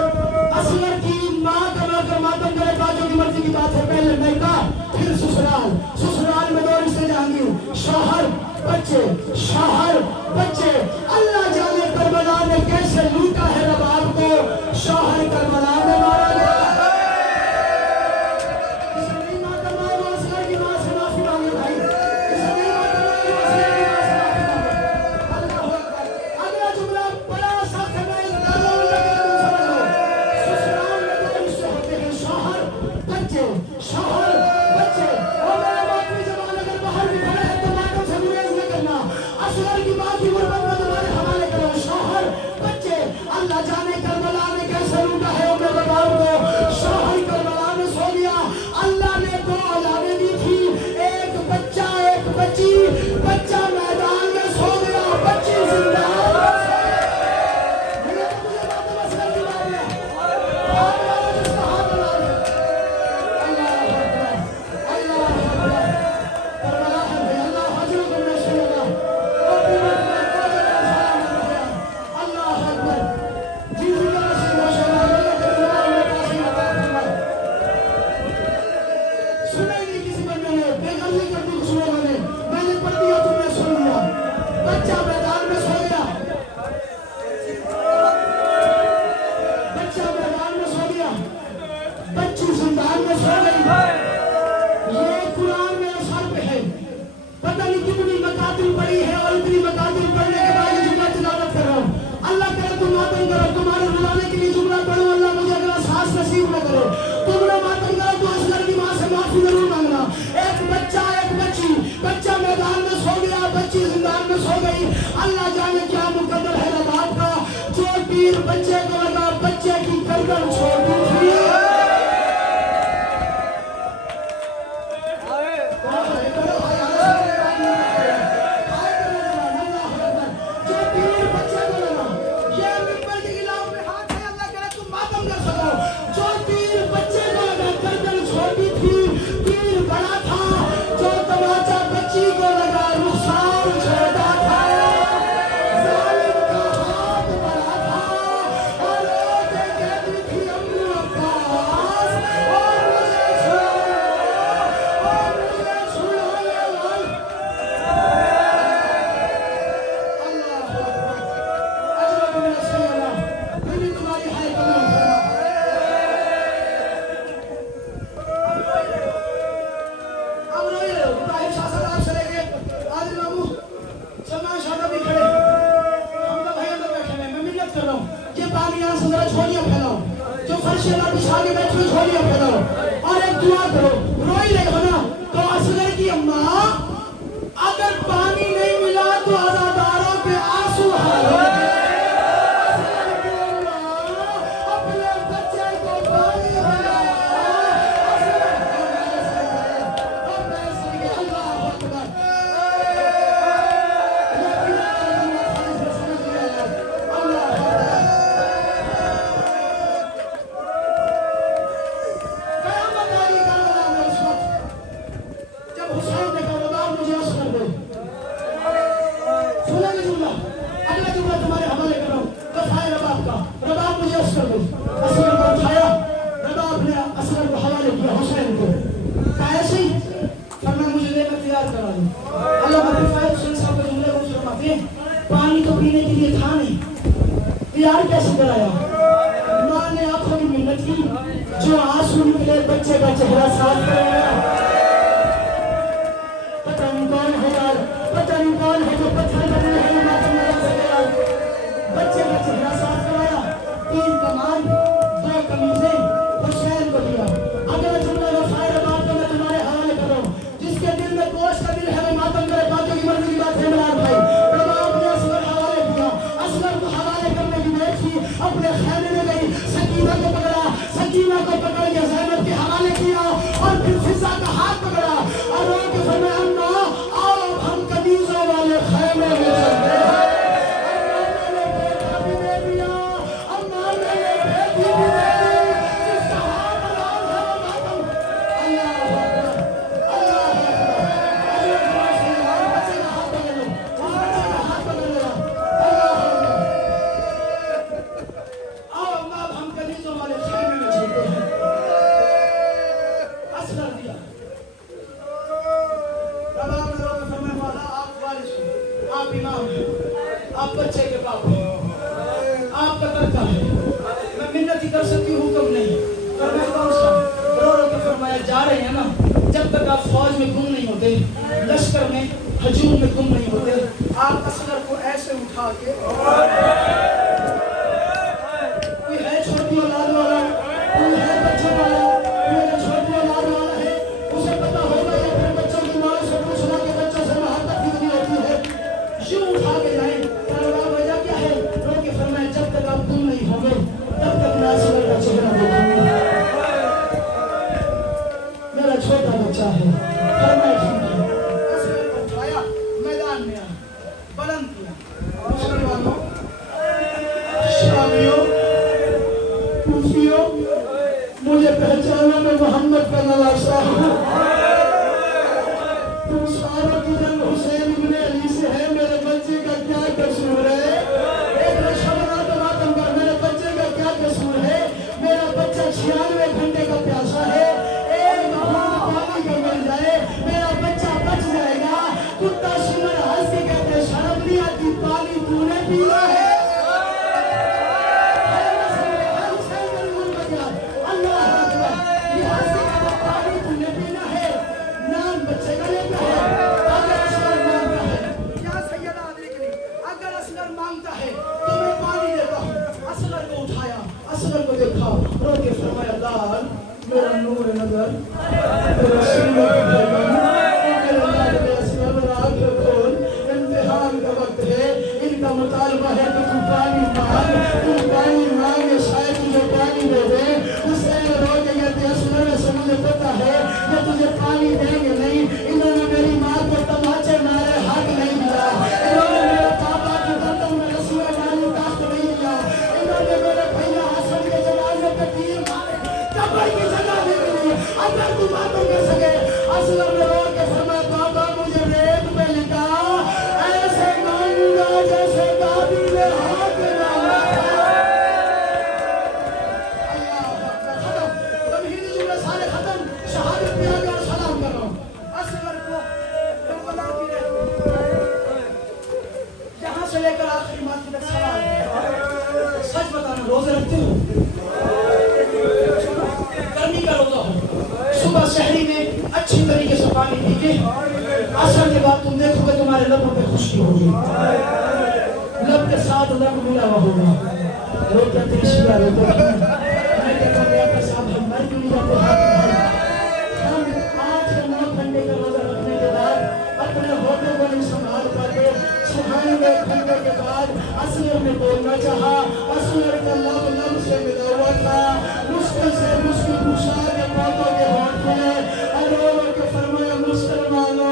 اصغر کی ماں کما کر ماتم کرے، باجوں کی مرضی کی بات ہے. پہلے میکا پھر سسرال. سسرال میں دو رشتے جہانگیر، شوہر بچے. شوہر بچے. اللہ جانے کربلا نے کیسے لوٹا ہے رباب کو. شوہر کربلا میں مارا گیا. اسے نہیں ماتم آئے وہ اصغر کی ماں سے معافی مانگے بھائی. اسے نہیں ماتم آئے وہ اصغر کی ماں سے معافی مانگے. اللہ اکبر. اگلا جملہ بڑا سخت ہے، میں اس داروں میں لگے تم سمجھ لو. سسرال میں دو رشتے ہوتے ہیں، شوہر بچے. شوہر بچے. اور میرے باپ کی زبان اگر باہر بھی کھڑے ہیں تو ماتم سے گریز نہ کرنا. اصغر کی ماں کی غربت میں تمہارے حوالے کرو. شوہر بچے. اللہ جانے کربلا نے کیسے لوٹا ہے عمر رباب کو. شوہر کربلا میں سو گیا. اللہ نے 2 اولادیں دی تھی، ایک بچہ ایک بچی. بچہ میدان میں سو گیا، بچی زندہ. مجھے ماتم اصغر کی بات ہے. ہاتھ والے جس کا ہاتھ بنا دے. اللہ اکبر. اللہ اکبر. کربلا ہے بھائی. اللہ حجر کو میں سنے گا. اللہ اکبر. جی زندہ سے ماشاءاللہ. اللہ کے دیوار میں کافی عطا فرمائے. سنے نہیں کسی بندے نے، بے غرضی کر دی کچھ لوگوں نے. میں نے پڑھ دیا تم نے سن لیا. بچہ میدان میں سو گیا. بچہ میدان میں سو گیا. بچی زندان میں سو گئی. یہ قرآن میرے سر پہ ہے. پتہ نہیں کتنی مقاتل پڑی ہے اور اتنی مقاتل پڑھنے کے بعد یہ جملہ تلاوت کر رہا ہوں. اللہ کرے تم ماتم کرو، تمہارے بلانے کے لیے جملہ پڑھو. اللہ مجھے اگر احساس نصیب نہ کرے. تم نے ماتم کرو تو اصغر کی ماں سے معافی ضرور مانگنا. ایک بچہ ایک بچی. بچہ میدان میں سو گیا، بچی زندان میں سو گئی. اللہ جانے کیا مقدر ہے رباب کا. جو تیر بچے کو لگا، بچے کی گردن چھوڑ دی تھی. جو تیر بچے کو لگا، یہ ممبر کی گلاف میں ہاتھ ہے. اللہ کرے تم ماتم کر سکو. جو تیر بچے کو لگا، گردن چھوٹی تھی، تیر بڑا تھا. جو تماچا بچی کو لگا، رخسار چھوٹا تھا. ظالم کا ہاتھ بڑا تھا اور روتے کہتی تھی امو عباس اور مجھے چھڑاؤ اور مجھے چھڑانے والے. اللہ اکبر. اجرکم من السیئلہ. پھر بھی تمہاری ہائے قبول کرنا. اب روئی رہے ہو. طاہر شاہ صاحب آپ چلے گئے. عادل ماموں سلمان شاہ صاحب بھی کھڑے. حمزہ بھائی اندر بیٹھے ہیں. میں منت کر رہا ہوں. یہ باغیان سے ذرا جھولیاں پھیلاؤ. جو فرش اللہ بچھا کے بیٹھے ہوئے جھولیاں پھیلاؤ اور ایک دعا کرو. روئی رہے ہو نا تو اصغر کی اماں اگر پانی نہیں ملا تو عزاداروں پہ آنسو حاضر. اصغر کی اماں اپنے بچے کو پانی ملا. اصغر کی اللہ اکبر. اللہ اکبر. قیامت آئی کربلا میں اس وقت جب حسین نے کہا رباب مجھے اصغر دے. مجھے اصغر دو. اصغر کو اٹھایا, رباب نے اصغر کو حوالے کیا حسین کو. ایسے ہی فرمایا مجھے لے کر تیار کرا دو. اللہ مطلب حسین صاحب کے جملے کو فرماتے ہیں پانی تو پینے کے لیے تھا نہیں, تیار کیسے کرایا؟ ماں نے آنکھوں کی منت کی, جو آنسو نکلے بچے کا چہرہ صاف کرایا. پتہ نہیں کون ہے یار, پتہ نہیں کون ہے جو پتھر بنے ہیں ماتم میں رکھ سکے یار. بچے کا چہرہ صاف کرایا, 3 کمان 2 قمیضیں حسین کو دیا. اگر جملہ وفائے رباب کو میں تمہارے حوالے کروں, جس کے دل میں گوشت کا دل ہے وہ ماتم کرے, باقیوں کی مرضی کی بات ہے عمران بھائی. رباب نے اصغر حوالے کیا, اصغر کو حوالے کرنے کی نیت کی, اپنے خیمے میں گئی, سکینہ کو پکڑا, سکینہ کو پکڑ کے زینب کے حوالے کیا اور پھر فضا کا ہاتھ پکڑا اور رو کے فرمایا اما آؤ ہم کنیزوں والے خیمے میں چلتے ہیں. آپ بچے کے باپ ہیں, آپ کا کرتا ہے, میں منت ہی کر سکتی ہوں, حکم نہیں. اور میں کون سا رو رو کے فرمایا جا رہے ہیں نا, جب تک آپ فوج میں گم نہیں ہوتے, لشکر میں ہجوم میں گم نہیں ہوتے, آپ اصغر کو ایسے اٹھا کے کوئی ہے چھوٹی اولاد والا, کوئی ہے بچوں والا, کوئی چھوٹی اولاد والا ہے, اسے پتا ہوگا یا پھر بچوں کی ماں سے پوچھنا کہ بچوں سے محبت کتنی ہوتی ہے, یوں اٹھا کے جائیں. وجہ کیا ہے؟ رو کے فرمایا جب تک آپ گم نہیں ہوں گے تب تک میں اصغر کا چہرہ دیکھوں گا. میرا چھوٹا بچہ ہے, فرمایا ٹھیک ہے. اصغر کو اٹھایا, میدان میں آیا, بلند کیا. مسلمانوں, شامیوں, کوفیوں, مجھے پہچانا میں محمد کا نواسہ ہوں. تم ساروں کی جنگ حسین ابن علی سے ہے, میرے بچے کا کیا قصور ہے؟ ایک رشا بنا تو ماتم کر, میرے بچے کا کیا قصور ہے؟ میرا بچہ 96 گھنٹے کا پیاسا ہے, ایک بھوت پانی کا مل جائے میرا بچہ بچ جائے گا. کتا سمر ہنس کے کہتے شرم نہیں آتی, پانی تو نے پینا ہے. اللہ اکبر, یہ ہنس کے کہتے پانی تو نے پینا ہے, نام بچے کا لیتا ہے. مانگتا ہے تو میں پانی دیتا ہوں. اصغر کو اٹھایا, اصغر کو دیکھا, رو کے فرمایا لال میرا نور نظر, میرا سینہ کا پیغام, میرا لال میرا سینہ راگ کھول, امتحان کا وقت ہے, ان کا مطالبہ ہے کہ تو پانی مانگ, تو پانی مانگ, شاید تجھے پانی دے دے. حسین رو کے کہتے اصغر سے مجھے پتا ہے کہ تجھے پانی دیں گے نہیں, انہوں نے میری ماں کو تماچے مارے, حق نہیں دیا. انہوں نے میرے پاپا کی گردن میں رسی ڈالی, تاخت نہیں دیا. انہوں نے میرے بھیا حسن کے جنازے پہ تیر مارے, قبر کی جگہ نہیں ملی. اگر تو ماتم کر سکے, اصغر نے رو کے فرمایا پاپا مجھے ریت پہ لٹا, ایسے مانگا جیسے دادی نے ہاتھ ڈالا تھا. اللہ ختم, تمہیدی جملے سارے ختم, شہادت پہ آگے اور سلام کر رہا ہوں. اصغر کو کربلا کی یہاں سے لے کر آخری ماتی تک سوال ہے, سچ بتانا روزے رکھتے ہو؟ گرمی کا روزہ ہو, صبح شہری میں اچھی طریقے سے پانی پی کے عصر کے بعد تم دیکھو گے تمہارے لبوں پہ خوشی ہوگی, لب کے ساتھ لب ملا ہوا ہوگا. روتے تیشیا روتے میں کہتا ہوں یا صاحب ہم مر کیوں نہیں جاتے ہاتھ میں. ہم 8 یا 9 گھنٹے کا روزہ رکھنے کے بعد اپنے ہوٹل کو نہیں سنبھال پاتے. 96 گھنٹے کے بعد اصغر نے بولنا چاہا, اصغر کا لب سے ملا ہوا تھا, مشکل سے مشکل پوچھا کہ پاپا کے ہاتھ کھلے, اور کے فرمایا مسلمانوں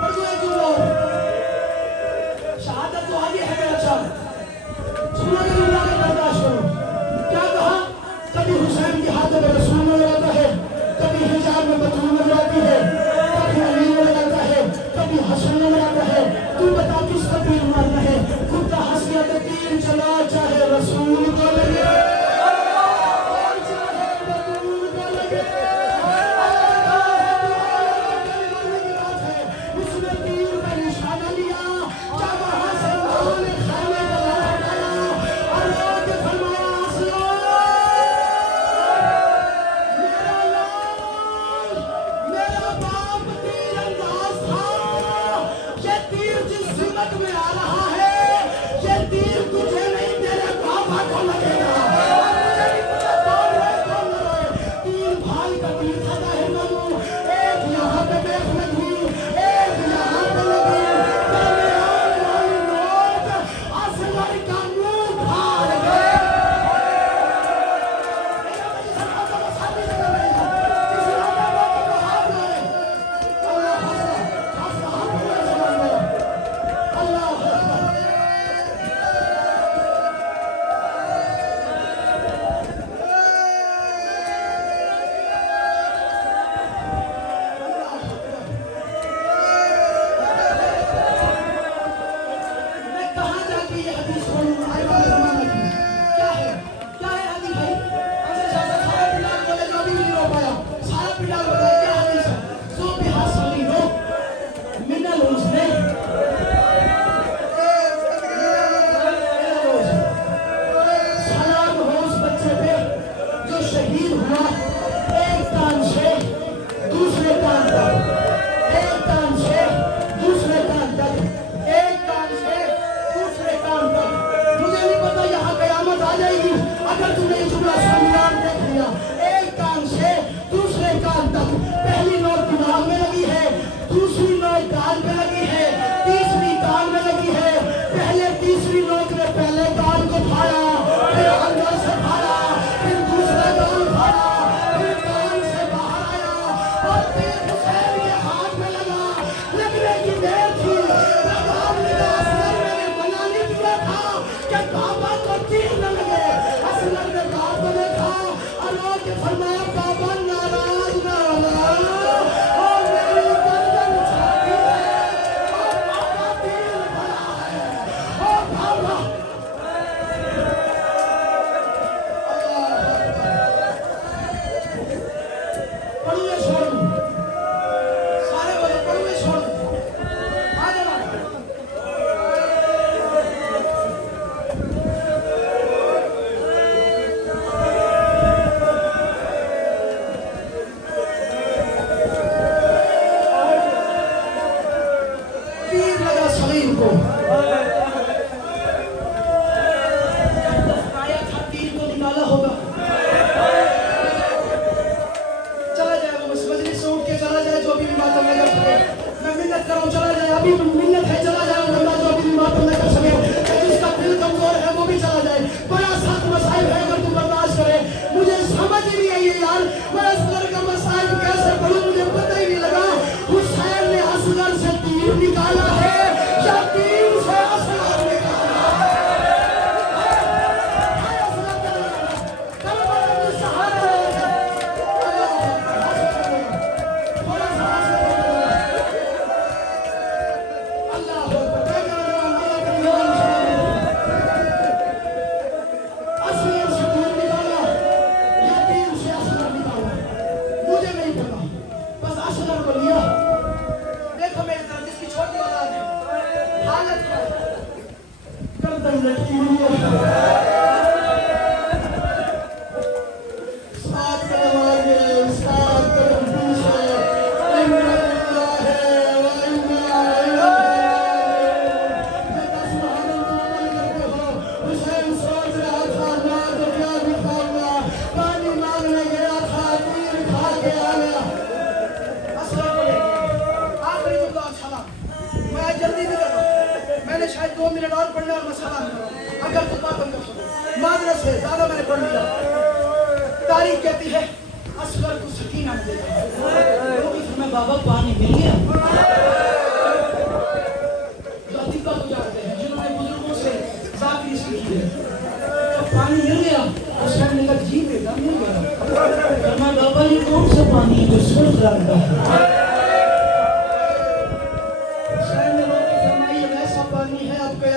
پڑھ دو ایک جملہ اور. شہادت تو آگے ہے میرا چار. سنا کے جملہ کے برداشت کرو. کیا کہا؟ کبھی حسین کی ہاتھوں میں رسول نظر آتا ہے, کبھی حجاب میں بطول نظر آتی ہے, کبھی علی نظر آتا ہے, کبھی حسن نظر آتا ہے. تو بتا کس کا تیر مارنا ہے؟ کتا ہنس گیا تو تیر چلا, چاہے رسول کو لگے اور چاہے بطول کو لگے. اس نے تیر کا نشانہ لیا, جب وہاں سے لوگوں نے خیمے کا لڑا ڈالا اور لوگ فرمایا میرا لال, میرا باپ تیر انداز تھا. یہ تیر جس سمت میں آ رہا ہے, یہ تیر تجھے نہیں تیرے بابا کو لگے گا. مجھے نہیں پتا کون ہے کون نہ رہے. تین بھائی کا تیر تھا ظاہر مانو, ایک یہاں پہ بیٹھ لگی, ایک یہاں پہ لگی. درمیان والی نوک اصغر کا منہ پھاڑ گئے. میں کہاں جا کے یہ حدیث پڑھوں؟ آئے والے زمانے کی کیا ہے؟ کیا ہے حدیث بھائی؟ ہم سے سارا پنڈال بولے جو ابھی نہیں رو پایا. سارا پنڈال بتائے کیا حدیث ہے؟ سو بہا صغیرو من الحسن. سلام ہو اس بچے پہ جو شہید ہوا ایک کان سے دوسرے کان تک, ایک کان سے دوسرے کان تک, ایک کان سے دوسرے کان تک. مجھے نہیں پتا یہاں قیامت آ جائے گی اگر تم نے یہ جملہ سنیان دیکھ لیا. ایک کان سے دوسرے کان تک. پہلی نوٹ دماغ میں لگی ہے, دوسری نوٹ کان پہ لگی ہے, تیسری کان میں لگی ہے. پہلے تیسری نوٹ نے پہلے کان کو پھاڑا, پھر اندر سے پھاڑا, پھر دوسرا کان پھاڑا, پھر کان سے باہر آیا اور پھر حسین کے ہاتھ میں لگا. لگنے کی دیر تھی, پیغام ملا اصغر میں نے منع نہیں کیا تھا کہ بابا کو تیر نہ لگے. اصغر نے کان کو دیکھا اور لوگوں نے فرمایا بابا ناراض نہ ہونا, اور میری گردن چھاتی ہے اور بابا تیر بھرا ہے, اور بابا پڑھوے چھوڑ دوں. سارے بولے پڑھوے چھوڑ دوں. آ جانا. تیر لگا صغیر کو. آیا تھا تیر کو نکالا ہوگا. چلا جائے وہ مجلس سے اٹھ کے چلا جائے جو بھی بات ہم نے کر سکے. میں منت کروں چلا جائے, ابھی منت ہے چلا جائے بندہ جو بھی بات ہم نے کر سکے. جس کا دل کمزور ہے وہ بھی چلا جائے. بڑا سخت مسائل ہے اگر تو برداشت کرے. مجھے سمجھ ہی نہیں آئی یار, میں اصغر کا مسائل کیسے پڑھوں مجھے پتہ ہی نہیں لگا. حسین نے اصغر سے تیر نکالا ہے یا تیر سے اصغر نکالا ہے؟ شاید 2 منٹ اور پڑھنا اور مسئلہ کرو اگر تو بات کر سکو. معذرت سے زیادہ میں نے پڑھ لیا. تاریخ کہتی ہے اصغر کو سکینہ ملے گا. میں بابا پانی مل گیا.